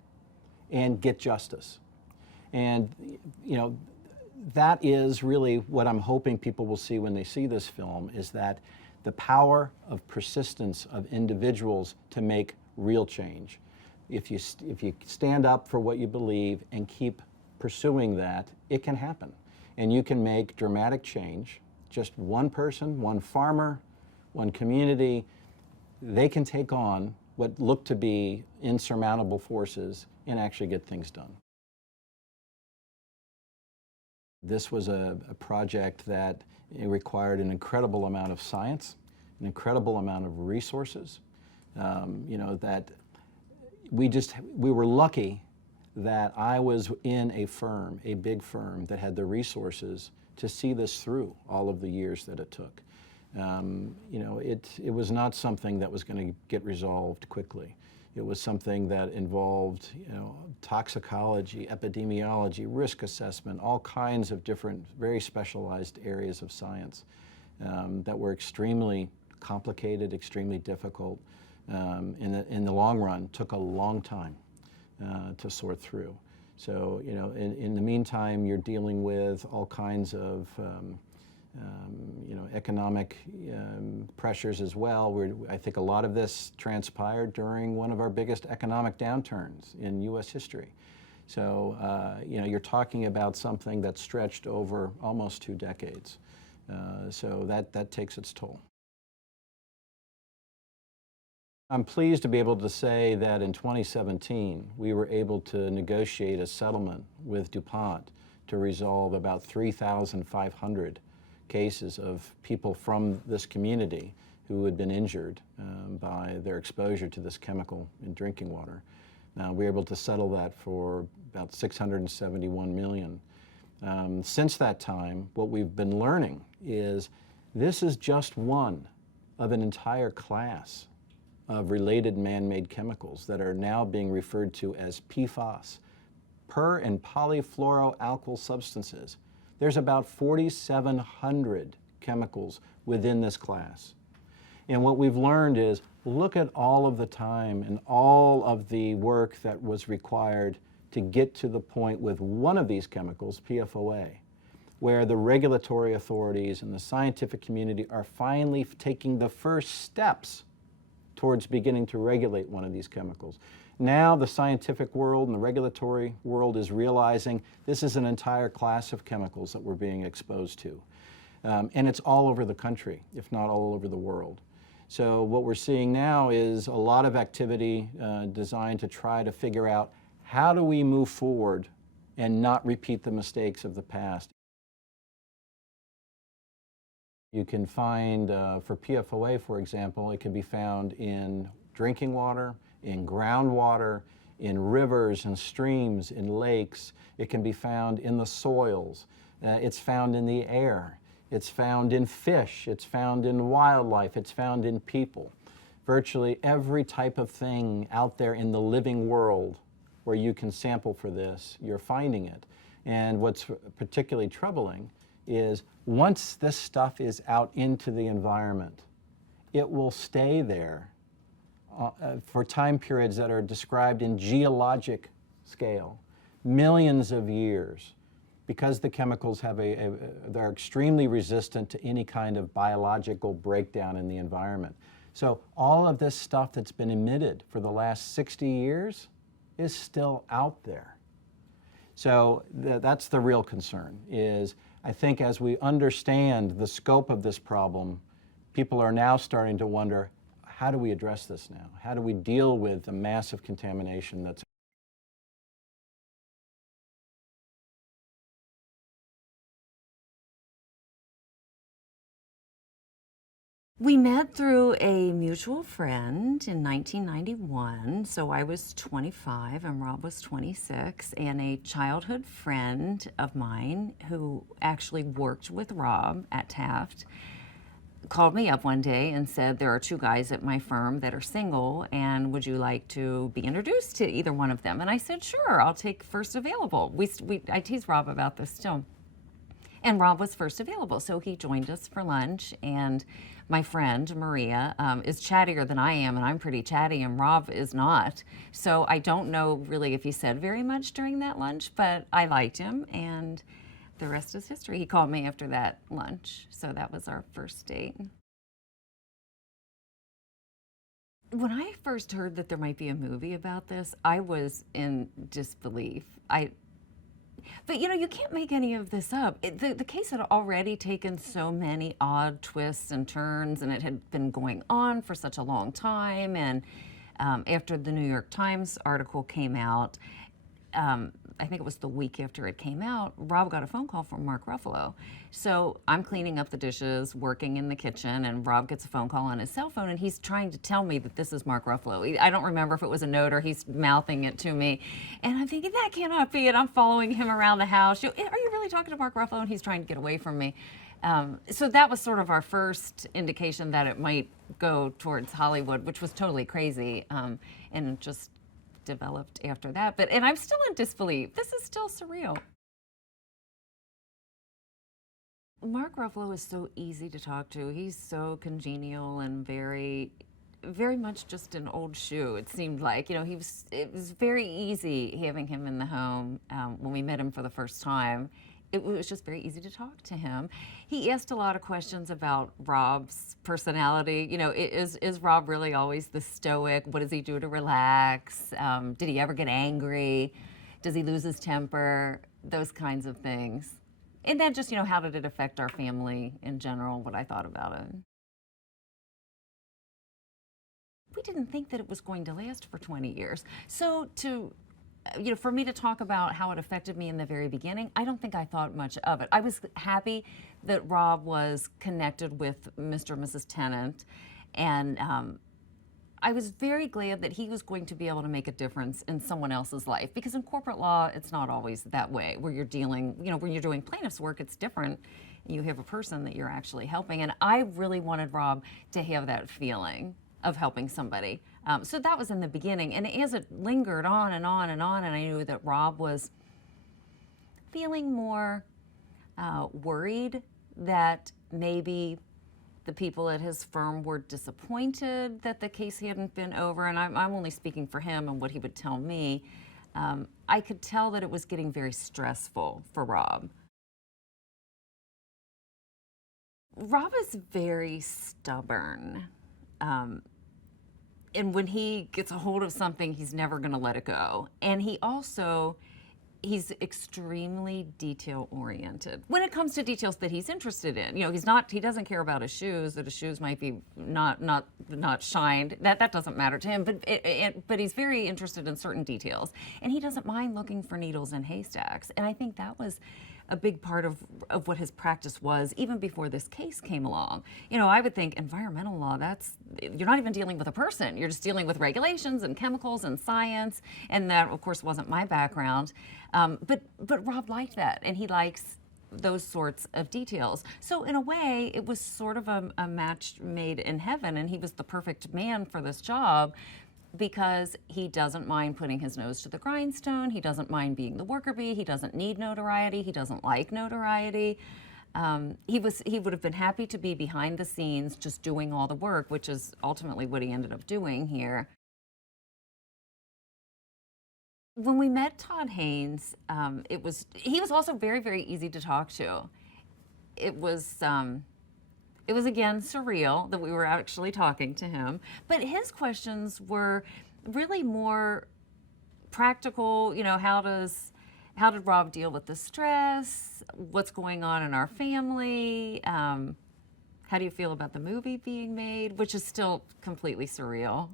and get justice. And that is really what I'm hoping people will see when they see this film, is that the power of persistence of individuals to make real change. If you stand up for what you believe and keep pursuing that, it can happen. And you can make dramatic change. Just one person, one farmer, one community, they can take on what look to be insurmountable forces and actually get things done. This was a project that required an incredible amount of science, an incredible amount of resources. That we were lucky that I was in a firm, a big firm, that had the resources to see this through all of the years that it took. It was not something that was going to get resolved quickly. It was something that involved, toxicology, epidemiology, risk assessment, all kinds of different, very specialized areas of science that were extremely complicated, extremely difficult. In the long run, took a long time to sort through. So, in the meantime, you're dealing with all kinds of economic pressures as well. I think a lot of this transpired during one of our biggest economic downturns in U.S. history. So, you're talking about something that stretched over almost 2 decades. So that takes its toll. I'm pleased to be able to say that in 2017, we were able to negotiate a settlement with DuPont to resolve about 3,500 cases of people from this community who had been injured by their exposure to this chemical in drinking water. Now, we were able to settle that for about $671 million. Since that time, what we've been learning is this is just one of an entire class of related man-made chemicals that are now being referred to as PFAS, per and polyfluoroalkyl substances. There's about 4,700 chemicals within this class. And what we've learned is, look at all of the time and all of the work that was required to get to the point with one of these chemicals, PFOA, where the regulatory authorities and the scientific community are finally taking the first steps towards beginning to regulate one of these chemicals. Now the scientific world and the regulatory world is realizing this is an entire class of chemicals that we're being exposed to. And it's all over the country, if not all over the world. So what we're seeing now is a lot of activity designed to try to figure out how do we move forward and not repeat the mistakes of the past. You can find, for PFOA, for example, it can be found in drinking water, in groundwater, in rivers and streams, in lakes. It can be found in the soils. It's found in the air. It's found in fish. It's found in wildlife. It's found in people. Virtually every type of thing out there in the living world where you can sample for this, you're finding it. And what's particularly troubling is once this stuff is out into the environment, it will stay there for time periods that are described in geologic scale, millions of years, because the chemicals have they're extremely resistant to any kind of biological breakdown in the environment. So all of this stuff that's been emitted for the last 60 years is still out there. So that's the real concern, is I think as we understand the scope of this problem, people are now starting to wonder, how do we address this now? How do we deal with the massive contamination that's We met through a mutual friend in 1991, so I was 25 and Rob was 26, and a childhood friend of mine who actually worked with Rob at Taft called me up one day and said, there are two guys at my firm that are single, and would you like to be introduced to either one of them? And I said, sure, I'll take first available. I tease Rob about this still. And Rob was first available, so he joined us for lunch, and my friend, Maria, is chattier than I am, and I'm pretty chatty, and Rob is not. So I don't know really if he said very much during that lunch, but I liked him, and the rest is history. He called me after that lunch, so that was our first date. When I first heard that there might be a movie about this, I was in disbelief. But you know, you can't make any of this up. The case had already taken so many odd twists and turns, and it had been going on for such a long time. And after the New York Times article came out, I think it was the week after it came out, Rob got a phone call from Mark Ruffalo. So I'm cleaning up the dishes, working in the kitchen, and Rob gets a phone call on his cell phone, and he's trying to tell me that this is Mark Ruffalo. I don't remember if it was a note or he's mouthing it to me. And I'm thinking, that cannot be it. I'm following him around the house. Are you really talking to Mark Ruffalo? And he's trying to get away from me. So that was sort of our first indication that it might go towards Hollywood, which was totally crazy, and just developed after that. And I'm still in disbelief. This is still surreal. Mark Ruffalo is so easy to talk to. He's so congenial and very, very much just an old shoe, it seemed like. You know, it was very easy having him in the home when we met him for the first time. It was just very easy to talk to him. He asked a lot of questions about Rob's personality. You know, is Rob really always the stoic? What does he do to relax? Did he ever get angry? Does he lose his temper? Those kinds of things. And then just, you know, how did it affect our family in general, what I thought about it. We didn't think that it was going to last for 20 years. So for me to talk about how it affected me in the very beginning, I don't think I thought much of it. I was happy that Rob was connected with Mr. and Mrs. Tennant, and I was very glad that he was going to be able to make a difference in someone else's life, because in corporate law, it's not always that way, where you're dealing, when you're doing plaintiff's work, it's different. You have a person that you're actually helping, and I really wanted Rob to have that feeling of helping somebody. So that was in the beginning. And as it lingered on and on and on, and I knew that Rob was feeling more worried that maybe the people at his firm were disappointed that the case hadn't been over. And I'm only speaking for him and what he would tell me. I could tell that it was getting very stressful for Rob. Rob is very stubborn. And when he gets a hold of something, he's never going to let it go. And he's extremely detail-oriented when it comes to details that he's interested in. He doesn't care about his shoes, that his shoes might be not shined. That doesn't matter to him, but he's very interested in certain details. And he doesn't mind looking for needles in haystacks. And I think that was a big part of what his practice was even before this case came along. You know, I would think environmental law, you're not even dealing with a person, you're just dealing with regulations and chemicals and science, and that of course wasn't my background. But Rob liked that, and he likes those sorts of details. So in a way, it was sort of a match made in heaven, and he was the perfect man for this job because he doesn't mind putting his nose to the grindstone. He doesn't mind being the worker bee. He doesn't need notoriety. He doesn't like notoriety. He would have been happy to be behind the scenes just doing all the work, which is ultimately what he ended up doing here. When we met Todd Haynes, he was also very, very easy to talk to. It was again surreal that we were actually talking to him, but his questions were really more practical. You know, how did Rob deal with the stress? What's going on in our family? How do you feel about the movie being made? Which is still completely surreal.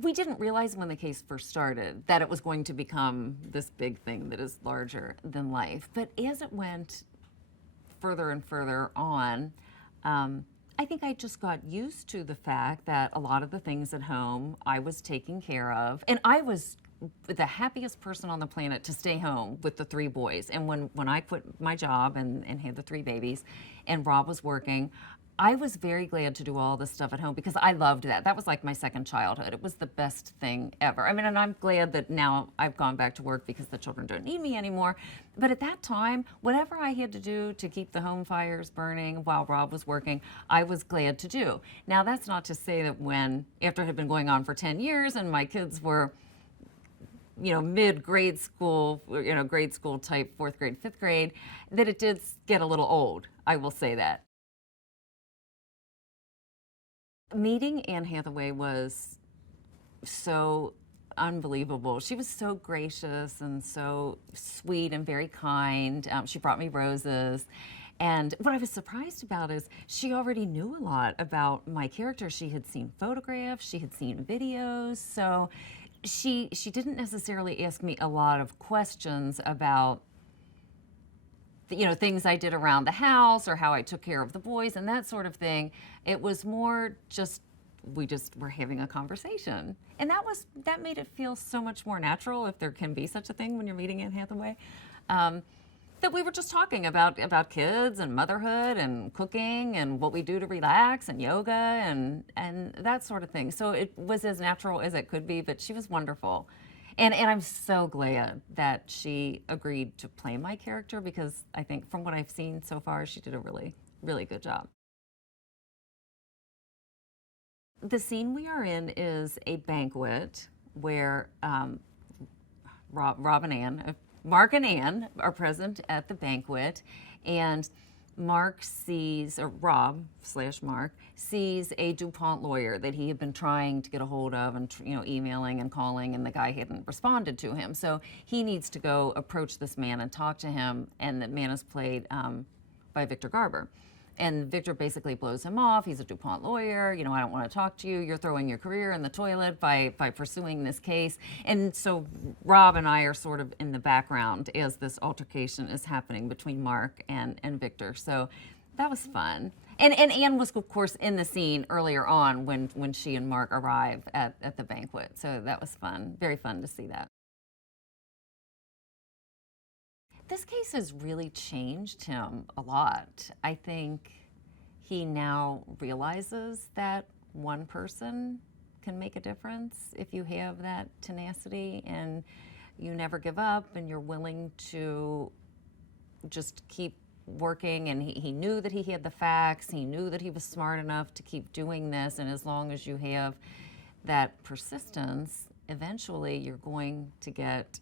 We didn't realize when the case first started that it was going to become this big thing that is larger than life. But as it went further and further on, I think I just got used to the fact that a lot of the things at home I was taking care of. And I was the happiest person on the planet to stay home with the 3 boys. And when I quit my job and had the 3 babies and Rob was working, I was very glad to do all this stuff at home because I loved that. That was like my second childhood. It was the best thing ever. I mean, and I'm glad that now I've gone back to work because the children don't need me anymore. But at that time, whatever I had to do to keep the home fires burning while Rob was working, I was glad to do. Now, that's not to say that after it had been going on for 10 years and my kids were, you know, mid-grade school, you know, grade school type, 4th grade, 5th grade, that it did get a little old. I will say that. Meeting Anne Hathaway was so unbelievable. She was so gracious and so sweet and very kind. She brought me roses. And what I was surprised about is she already knew a lot about my character. She had seen photographs, she had seen videos. So she didn't necessarily ask me a lot of questions about, you know, things I did around the house or how I took care of the boys and that sort of thing. It was more just, we just were having a conversation. And that made it feel so much more natural, if there can be such a thing when you're meeting Anne Hathaway, that we were just talking about kids and motherhood and cooking and what we do to relax and yoga and that sort of thing. So it was as natural as it could be, but she was wonderful. And I'm so glad that she agreed to play my character because I think from what I've seen so far, she did a really, really good job. The scene we are in is a banquet where Rob and Anne, Mark and Anne are present at the banquet, and Rob / Mark sees a DuPont lawyer that he had been trying to get a hold of and, you know, emailing and calling, and the guy hadn't responded to him. So he needs to go approach this man and talk to him, and the man is played by Victor Garber. And Victor basically blows him off. He's a DuPont lawyer. You know, I don't want to talk to you. You're throwing your career in the toilet by pursuing this case. And so Rob and I are sort of in the background as this altercation is happening between Mark and Victor. So that was fun. And Anne was, of course, in the scene earlier on when she and Mark arrive at the banquet. So that was fun. Very fun to see that. This case has really changed him a lot. I think he now realizes that one person can make a difference if you have that tenacity and you never give up and you're willing to just keep working. And he knew that he had the facts. He knew that he was smart enough to keep doing this. And as long as you have that persistence, eventually you're going to get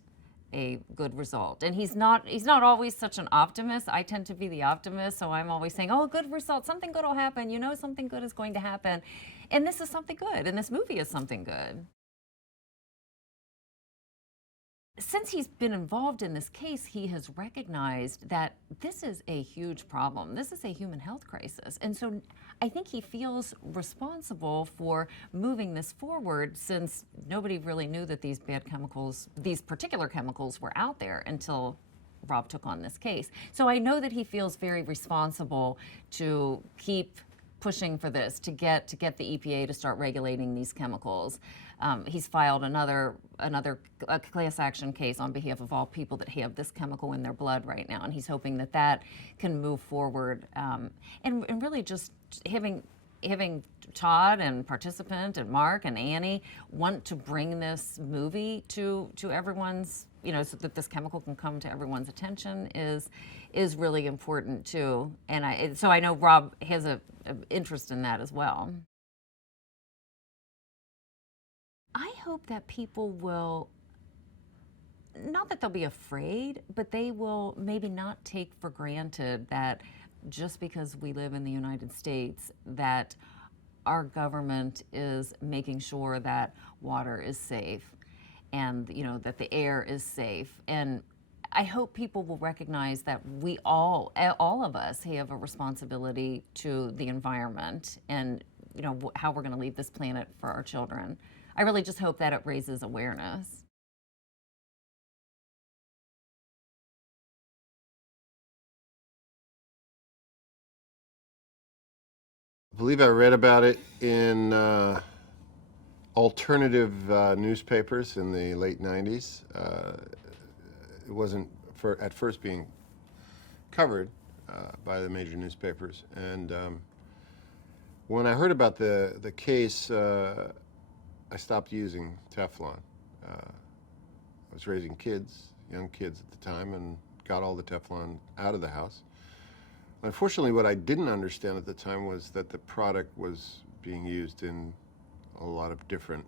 a good result. And he's not always such an optimist. I tend to be the optimist, so I'm always saying, oh, good result, something good will happen. You know, something good is going to happen. And this is something good, and this movie is something good. since he's been involved in this case, he has recognized that this is a huge problem. This is a human health crisis. And so I think he feels responsible for moving this forward, since nobody really knew that these bad chemicals, these particular chemicals, were out there until Rob took on this case. So I know that he feels very responsible to keep pushing for this, to get the EPA to start regulating these chemicals. He's filed another class action case on behalf of all people that have this chemical in their blood right now, and he's hoping that that can move forward, and really just having Todd and participant and Mark and Annie want to bring this movie to everyone's, so that this chemical can come to everyone's attention is really important too. And so I know Rob has a interest in that as well. I hope that people will, not that they'll be afraid, but they will maybe not take for granted that just because we live in the United States, that our government is making sure that water is safe, and that the air is safe. And I hope people will recognize that we all of us have a responsibility to the environment, and how we're going to leave this planet for our children. I really just hope that it raises awareness. I believe I read about it in alternative newspapers in the late 90s. It wasn't at first being covered by the major newspapers. And when I heard about the case, I stopped using Teflon. I was raising young kids at the time, and got all the Teflon out of the house. Unfortunately, what I didn't understand at the time was that the product was being used in a lot of different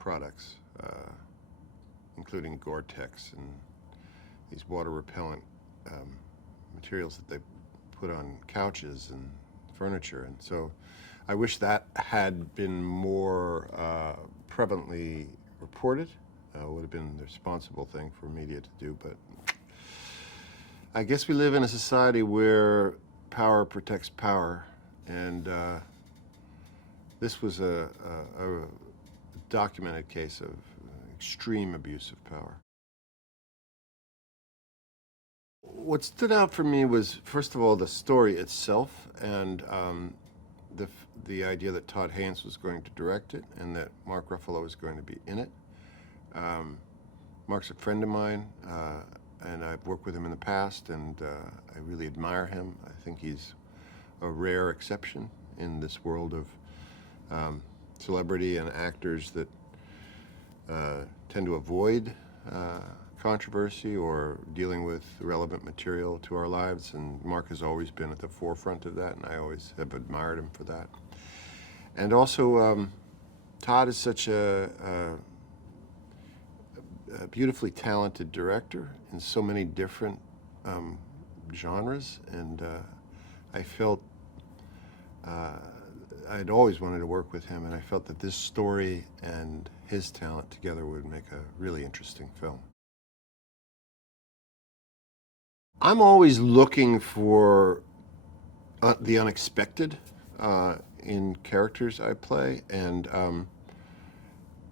products, including Gore-Tex and these water-repellent materials that they put on couches and furniture. And so I wish that had been more prevalently reported. Would have been the responsible thing for media to do, but I guess we live in a society where power protects power, and this was a documented case of extreme abuse of power. What stood out for me was, first of all, the story itself, and the idea that Todd Haynes was going to direct it, and that Mark Ruffalo was going to be in it. Mark's a friend of mine, and I've worked with him in the past, and I really admire him. I think he's a rare exception in this world of celebrity and actors that tend to avoid controversy or dealing with relevant material to our lives, and Mark has always been at the forefront of that, and I always have admired him for that. And also, Todd is such a beautifully talented director in so many different genres, and I felt I'd always wanted to work with him, and I felt that this story and his talent together would make a really interesting film. I'm always looking for the unexpected in characters I play, and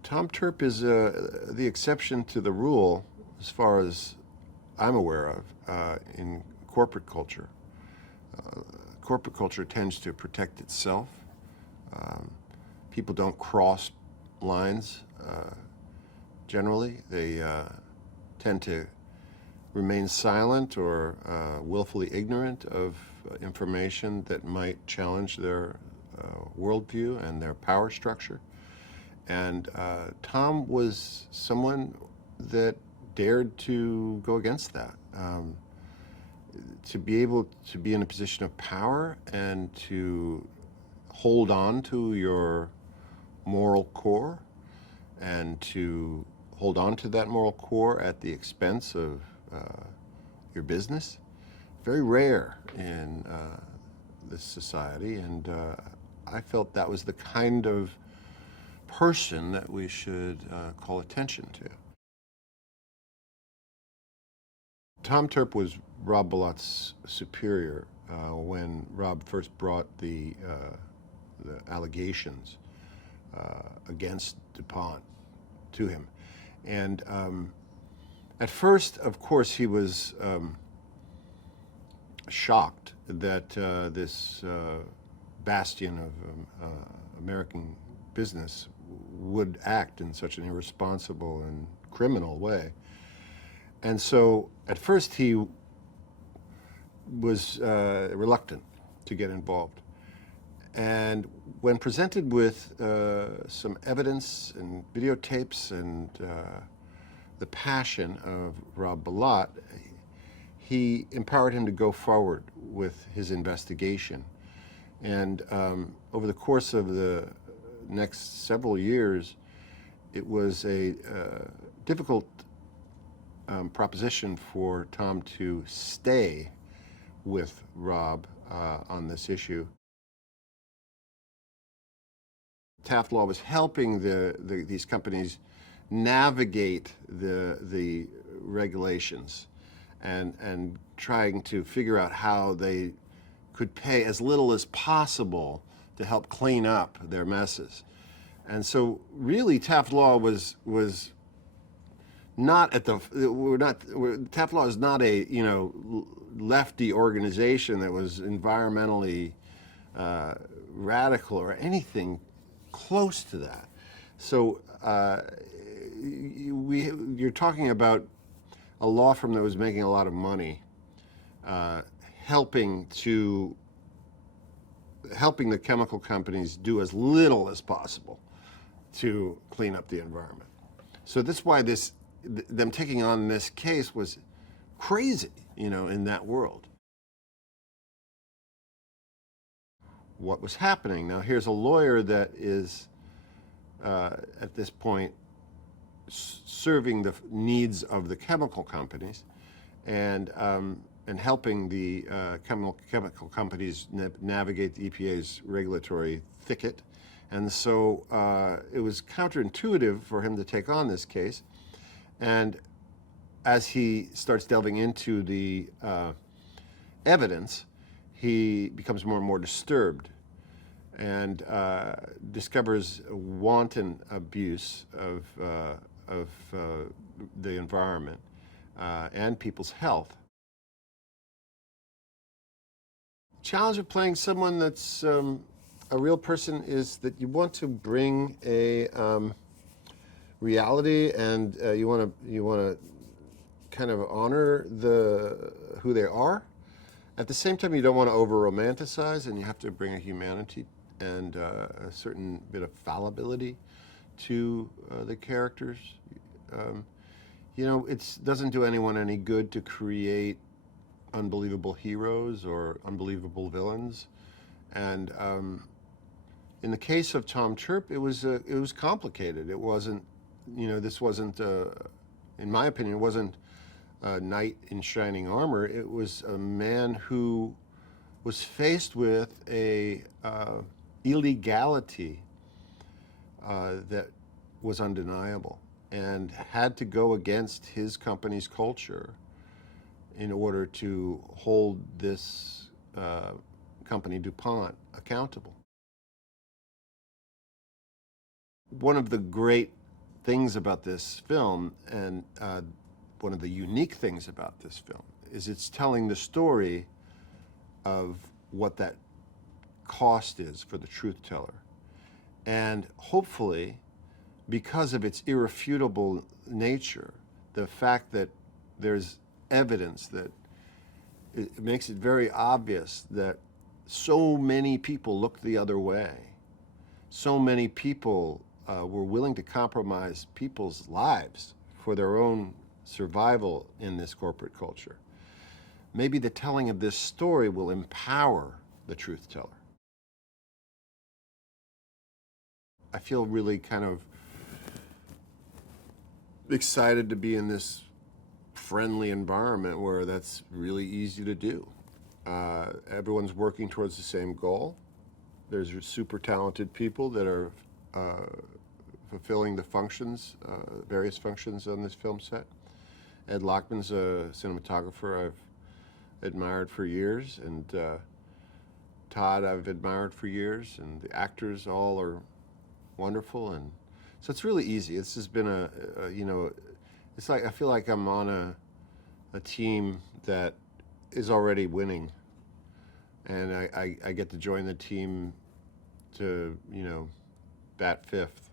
Tom Turp is the exception to the rule as far as I'm aware of in corporate culture. Corporate culture tends to protect itself. People don't cross lines generally. They tend to remain silent or willfully ignorant of information that might challenge their worldview and their power structure. And Tom was someone that dared to go against that. To be able to be in a position of power and to hold on to your moral core, and to hold on to that moral core at the expense of your business, very rare in this society. And I felt that was the kind of person that we should call attention to. Tom Turp was Rob Bilott's superior when Rob first brought the allegations against DuPont to him. And at first, of course, he was shocked that this bastion of American business would act in such an irresponsible and criminal way. And so at first he was reluctant to get involved. And when presented with some evidence and videotapes and the passion of Rob Bilott, he empowered him to go forward with his investigation. And over the course of the next several years, it was a difficult proposition for Tom to stay with Rob on this issue. Taft Law was helping these companies navigate the regulations and trying to figure out how they could pay as little as possible to help clean up their messes. And so really Taft Law was not at the, Taft Law is not a, lefty organization that was environmentally radical or anything close to that. So you're talking about a law firm that was making a lot of money, helping the chemical companies do as little as possible to clean up the environment. So that's why them taking on this case was crazy, in that world. What was happening? Now here's a lawyer that is, at this point, serving the needs of the chemical companies and helping the chemical companies navigate the EPA's regulatory thicket. And so it was counterintuitive for him to take on this case. And as he starts delving into the evidence, he becomes more and more disturbed and discovers wanton abuse of the environment and people's health. The challenge of playing someone that's a real person is that you want to bring a reality, and you want to kind of honor who they are. At the same time, you don't want to over-romanticize, and you have to bring a humanity and a certain bit of fallibility to the characters. It doesn't do anyone any good to create unbelievable heroes or unbelievable villains. And in the case of Tom Turp, it was complicated. It wasn't, this wasn't, in my opinion, it wasn't a knight in shining armor. It was a man who was faced with a illegality that was undeniable and had to go against his company's culture in order to hold this company, DuPont, accountable. One of the great things about this film, and one of the unique things about this film, is it's telling the story of what that cost is for the truth teller. And hopefully, because of its irrefutable nature, the fact that there's evidence that it makes it very obvious that so many people looked the other way. So many people were willing to compromise people's lives for their own survival in this corporate culture. Maybe the telling of this story will empower the truth teller. I feel really kind of excited to be in this friendly environment where that's really easy to do. Everyone's working towards the same goal. There's super talented people that are fulfilling the functions, various functions on this film set. Ed Lockman's a cinematographer I've admired for years, and Todd I've admired for years, and the actors all are wonderful, and so it's really easy. This has been it's like I feel like I'm on a team that is already winning, and I get to join the team to, bat fifth.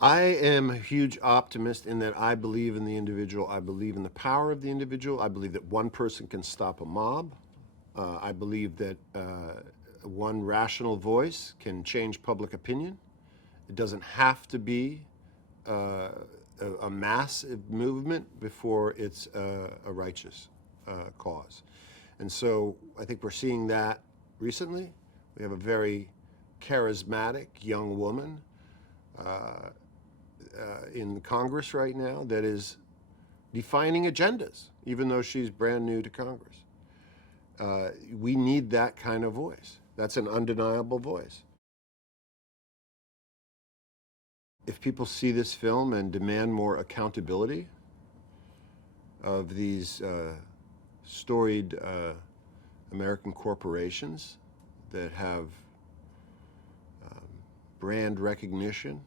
I am a huge optimist in that I believe in the individual. I believe in the power of the individual. I believe that one person can stop a mob. I believe that one rational voice can change public opinion. It doesn't have to be a massive movement before it's a righteous cause. And so I think we're seeing that recently. We have a very charismatic young woman in Congress right now that is defining agendas, even though she's brand new to Congress. We need that kind of voice. That's an undeniable voice. If people see this film and demand more accountability of these storied American corporations that have brand recognition,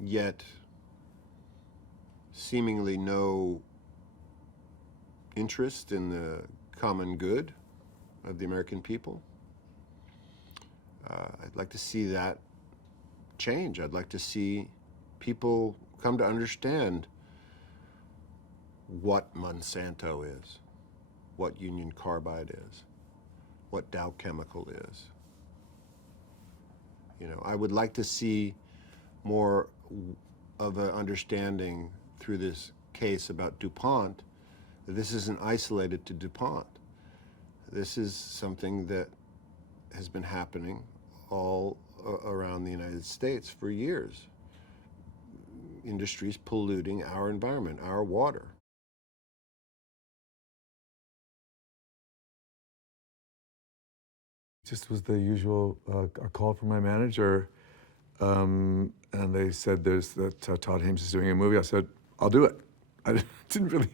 yet seemingly no interest in the common good of the American people, I'd like to see that change. I'd like to see people come to understand what Monsanto is, what Union Carbide is, what Dow Chemical is. I would like to see more of an understanding through this case about DuPont that this isn't isolated to DuPont. This is something that has been happening all around the United States for years. Industries polluting our environment, our water. Just was the usual a call from my manager, and they said Todd Haynes is doing a movie. I said, I'll do it. I didn't really,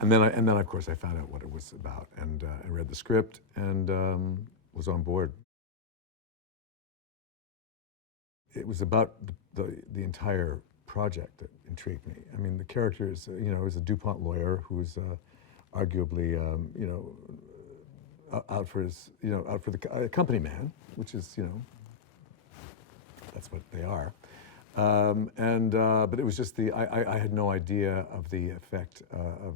and then of course I found out what it was about, and I read the script and was on board. It was about the entire project that intrigued me. I mean, the characters, is a DuPont lawyer who's arguably, out for the company man, which is, that's what they are. But it was just I had no idea of the effect of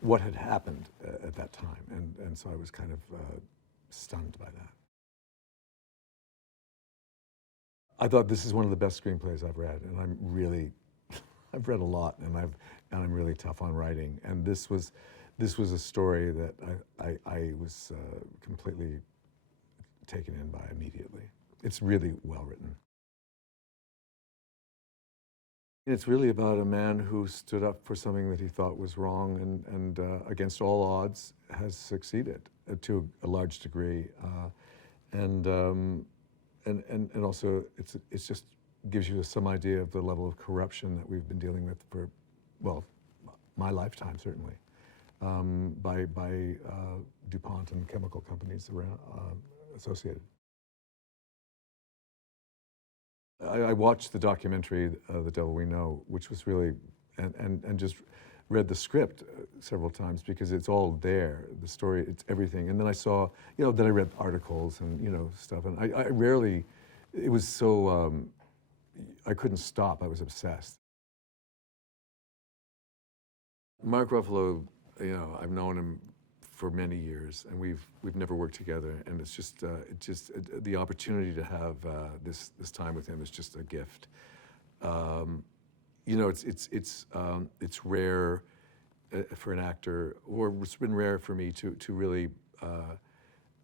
what had happened at that time, and so I was kind of stunned by that. I thought this is one of the best screenplays I've read, and I've read a lot, and I'm really tough on writing, and this was a story that I was completely taken in by immediately. It's really well written. It's really about a man who stood up for something that he thought was wrong and against all odds has succeeded to a large degree. And also it's just gives you some idea of the level of corruption that we've been dealing with for, well, my lifetime certainly, by DuPont and chemical companies around associated. I watched the documentary, The Devil We Know, which was really, and just read the script several times because it's all there, the story, it's everything. And then I saw, then I read articles and, stuff. And I rarely, it was so, I couldn't stop, I was obsessed. Mark Ruffalo, I've known him for many years, and we've never worked together, and it's just the opportunity to have this time with him is just a gift. It's rare for an actor, or it's been rare for me to really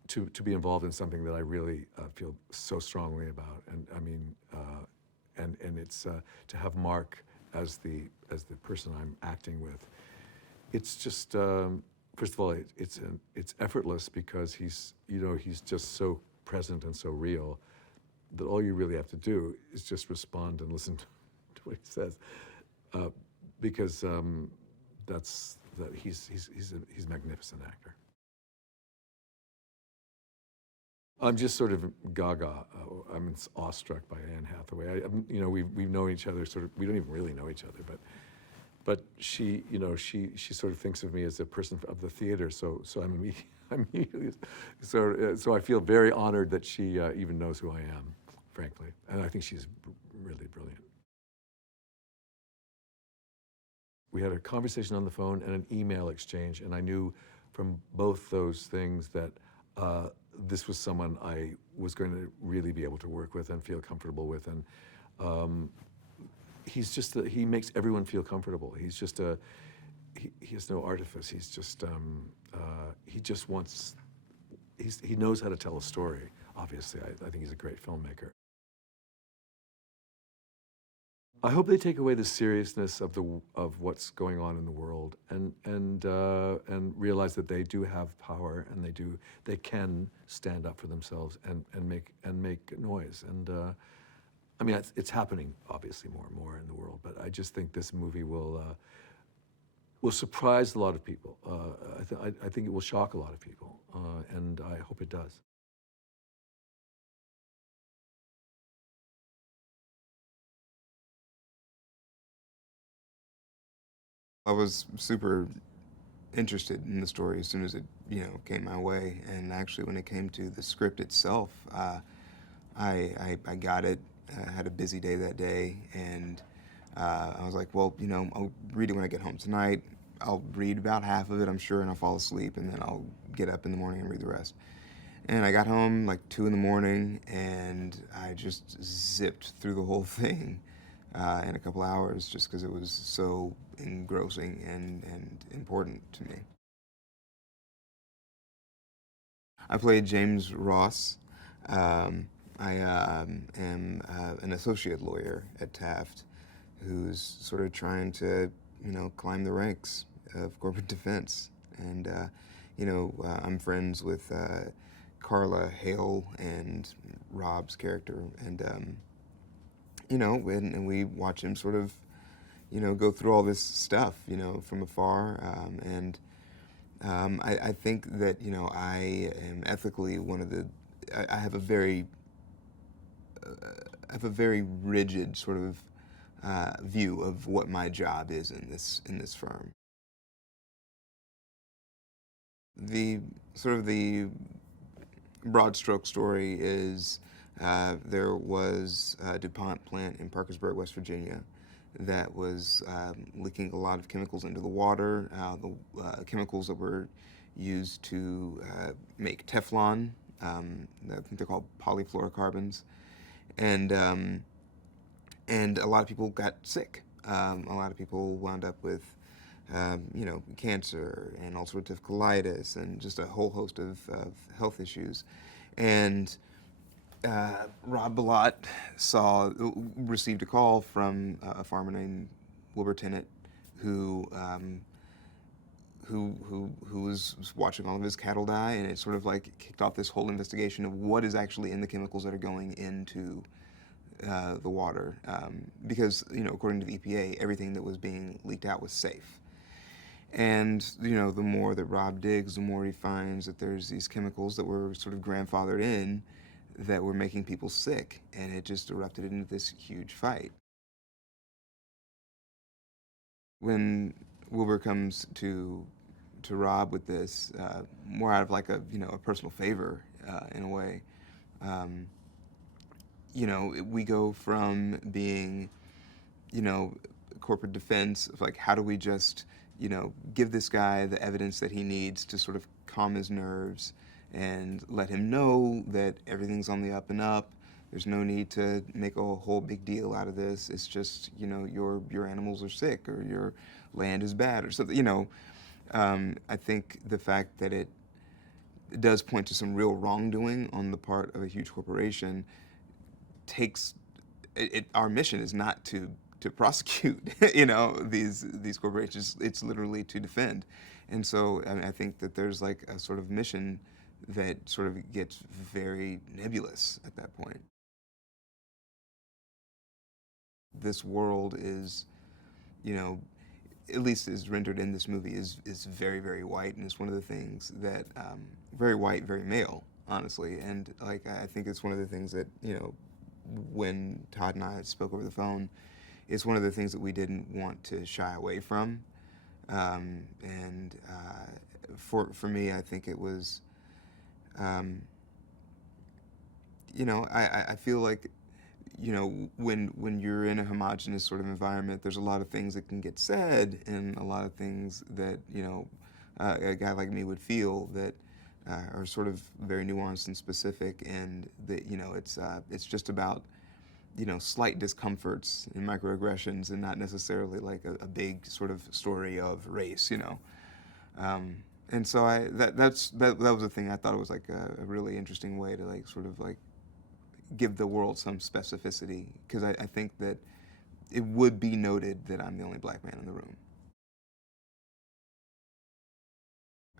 to be involved in something that I really feel so strongly about, and I mean, and it's to have Mark as the person I'm acting with. It's just. First of all, it's effortless because he's just so present and so real, that all you really have to do is just respond and listen to what he says, because he's a magnificent actor. I'm just sort of gaga. I'm awestruck by Anne Hathaway. We've known each other we don't even really know each other, but she, she sort of thinks of me as a person of the theater. So I'm immediately, so I feel very honored that she even knows who I am, frankly, and I think she's really brilliant. We had a conversation on the phone and an email exchange, and I knew from both those things that this was someone I was going to really be able to work with and feel comfortable with. And he makes everyone feel comfortable. He's just he has no artifice. He's just, he knows how to tell a story, obviously. I think he's a great filmmaker. I hope they take away the seriousness of what's going on in the world and realize that they do have power and they can stand up for themselves and make noise. And I mean, it's happening obviously more and more in the world, but I just think this movie will surprise a lot of people. I think it will shock a lot of people, and I hope it does. I was super interested in the story as soon as it, came my way. And actually, when it came to the script itself, I got it. I had a busy day that day, and I was like, well, I'll read it when I get home tonight. I'll read about half of it, I'm sure, and I'll fall asleep, and then I'll get up in the morning and read the rest. And I got home like 2 in the morning, and I just zipped through the whole thing in a couple hours, just because it was so engrossing and important to me. I played James Ross. I am an associate lawyer at Taft who's sort of trying to, climb the ranks of corporate defense. And, I'm friends with Carla Hale and Rob's character. And, and we watch him sort of, go through all this stuff, from afar. I think that, I am ethically I have a very rigid sort of view of what my job is in this firm. The broad stroke story is there was a DuPont plant in Parkersburg, West Virginia, that was leaking a lot of chemicals into the water. The chemicals that were used to make Teflon. I think they're called polyfluorocarbons, and a lot of people got sick. A lot of people wound up with, cancer and ulcerative colitis and just a whole host of health issues. And Rob Bilott received a call from a farmer named Wilbur Tennant, who was watching all of his cattle die, and it sort of like kicked off this whole investigation of what is actually in the chemicals that are going into the water, because according to the EPA, everything that was being leaked out was safe. And the more that Rob digs, the more he finds that there's these chemicals that were sort of grandfathered in that were making people sick, and it just erupted into this huge fight. When Wilbur comes to Rob with this, more out of like a personal favor in a way, we go from being corporate defense of like, how do we just give this guy the evidence that he needs to sort of calm his nerves and let him know that everything's on the up and up. There's no need to make a whole big deal out of this. It's just, your animals are sick or your land is bad or something, I think the fact that it does point to some real wrongdoing on the part of a huge corporation takes, our mission is not to prosecute, these corporations. It's literally to defend. And so I think that there's like a sort of mission that sort of gets very nebulous at that point. this world is, you know, at least is rendered in this movie, is very, very white, and it's one of the things that, very white, very male, honestly. And like, I think it's one of the things that, you know, when Todd and I spoke over the phone, it's one of the things that we didn't want to shy away from. For me, I think it was, you know, I feel like, you know, when you're in a homogenous sort of environment, there's a lot of things that can get said, and a lot of things that, you know, a guy like me would feel that are sort of very nuanced and specific, and that, you know, it's just about, you know, slight discomforts and microaggressions, and not necessarily like a big sort of story of race, you know. And so that was the thing. I thought it was like a really interesting way to like sort of like give the world some specificity, because I think that it would be noted that I'm the only black man in the room.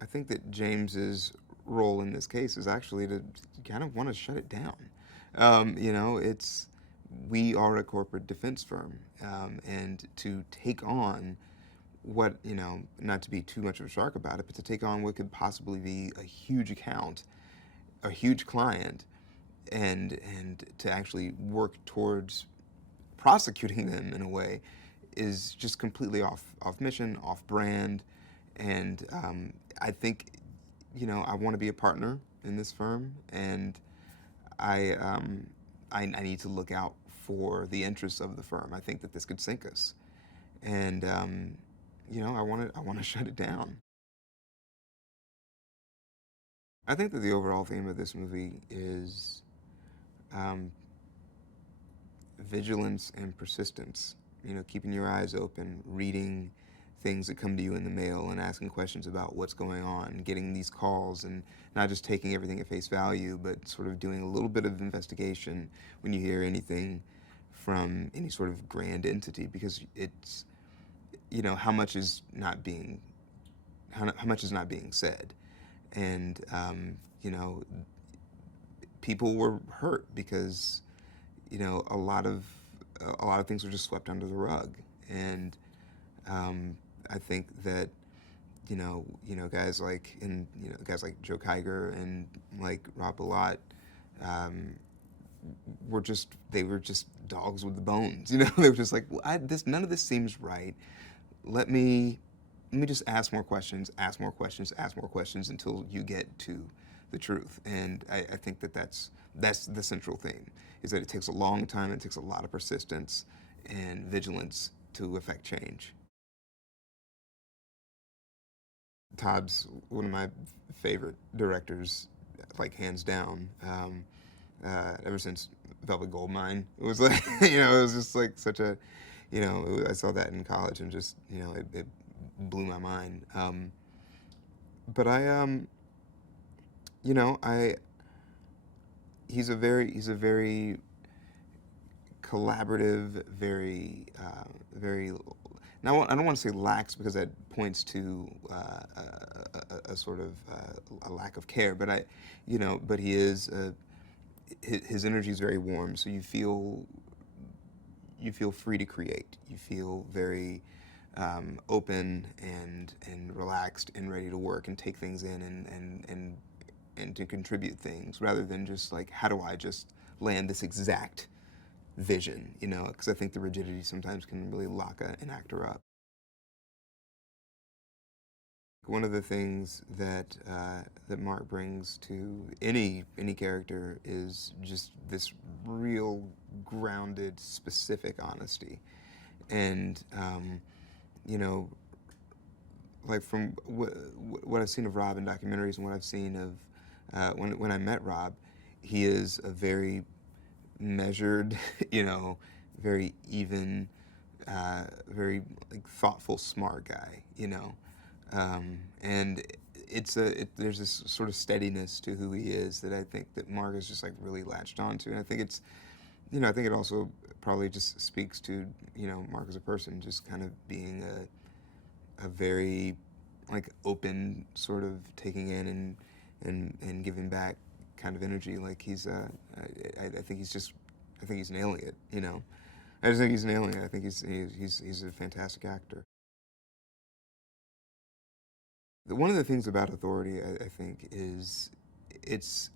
I think that James's role in this case is actually to kind of want to shut it down. You know, we are a corporate defense firm, and to take on what, you know, not to be too much of a shark about it, but to take on what could possibly be a huge account, a huge client, and to actually work towards prosecuting them in a way is just completely off mission, off brand. And I think, you know, I want to be a partner in this firm, and I need to look out for the interests of the firm. I think that this could sink us, and you know, I want to shut it down. I think that the overall theme of this movie is vigilance and persistence. You know, keeping your eyes open, reading things that come to you in the mail, and asking questions about what's going on, getting these calls, and not just taking everything at face value, but sort of doing a little bit of investigation when you hear anything from any sort of grand entity, because it's, you know, how much is not being said. And you know, people were hurt because, you know, a lot of things were just swept under the rug. And I think that, you know, guys like Joe Kiger and like Rob Bilott, they were just dogs with the bones. You know, they were just like, well, none of this seems right. Let me just ask more questions until you get to the truth. And I think that that's the central theme, is that it takes a long time, it takes a lot of persistence and vigilance to affect change. Todd's one of my favorite directors, like hands down. Ever since Velvet Goldmine, it was like, you know, it was just like such a, you know, I saw that in college and just, you know, it blew my mind. But you know, he's a very collaborative, very. Now, I don't want to say lax, because that points to a sort of a lack of care. But but he is. His energy is very warm, so you feel free to create. You feel very open and relaxed and ready to work and take things in and to contribute things, rather than just like, how do I just land this exact vision, you know, because I think the rigidity sometimes can really lock an actor up. One of the things that that Mark brings to any character is just this real grounded, specific honesty, and you know, like from what I've seen of Rob in documentaries and what I've seen of when I met Rob, he is a very measured, you know, very even, very like thoughtful, smart guy, you know, and there's this sort of steadiness to who he is that I think that Mark has just like really latched onto, and I think it's, you know, I think it also probably just speaks to, you know, Mark as a person, just kind of being a very like open, sort of taking in and giving back kind of energy. Like he's I think he's nailing it, you know. I just think he's nailing it. I think he's a fantastic actor. One of the things about Authority, I think, is it's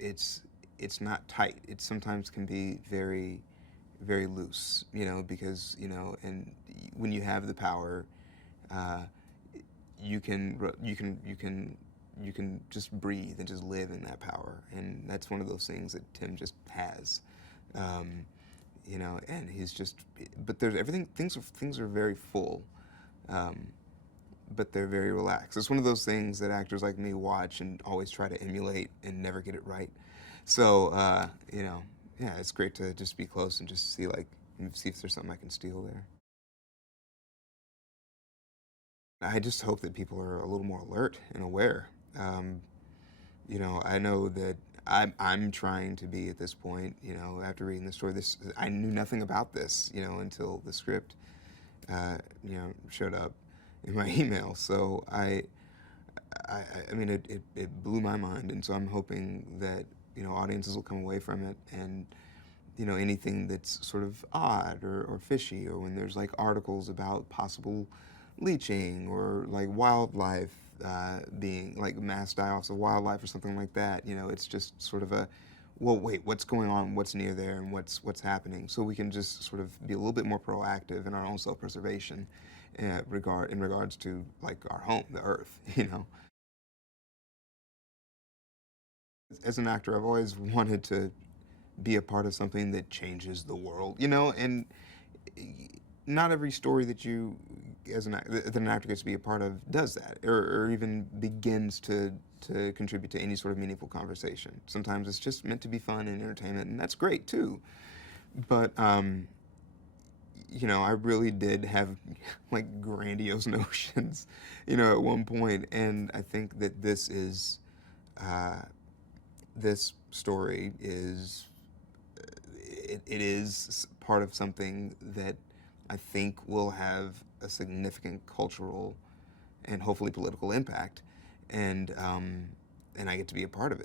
not tight. It sometimes can be very, very loose, because, and when you have the power, you can just breathe and just live in that power, and that's one of those things that Tim just has, and he's just. But there's everything. Things are very full, but they're very relaxed. It's one of those things that actors like me watch and always try to emulate and never get it right. So yeah, it's great to just be close and just see if there's something I can steal there. I just hope that people are a little more alert and aware. I know that I'm trying to be at this point. After reading the story, I knew nothing about this. Until the script, showed up in my email. So I mean, it blew my mind, and so I'm hoping that audiences will come away from it and. Anything that's sort of odd or fishy, or when there's like articles about possible leaching or like wildlife being like mass die-offs of wildlife or something like that. It's just sort of well, wait, what's going on? What's near there, and what's happening? So we can just sort of be a little bit more proactive in our own self-preservation in regards to like our home, the Earth. As an actor, I've always wanted to be a part of something that changes the world, and not every story that you, that an actor gets to be a part of does that, or even begins to contribute to any sort of meaningful conversation. Sometimes it's just meant to be fun and entertainment, and that's great too. But, I really did have like grandiose notions, at one point, and I think that this story is, it is part of something that I think will have a significant cultural and hopefully political impact, and I get to be a part of it.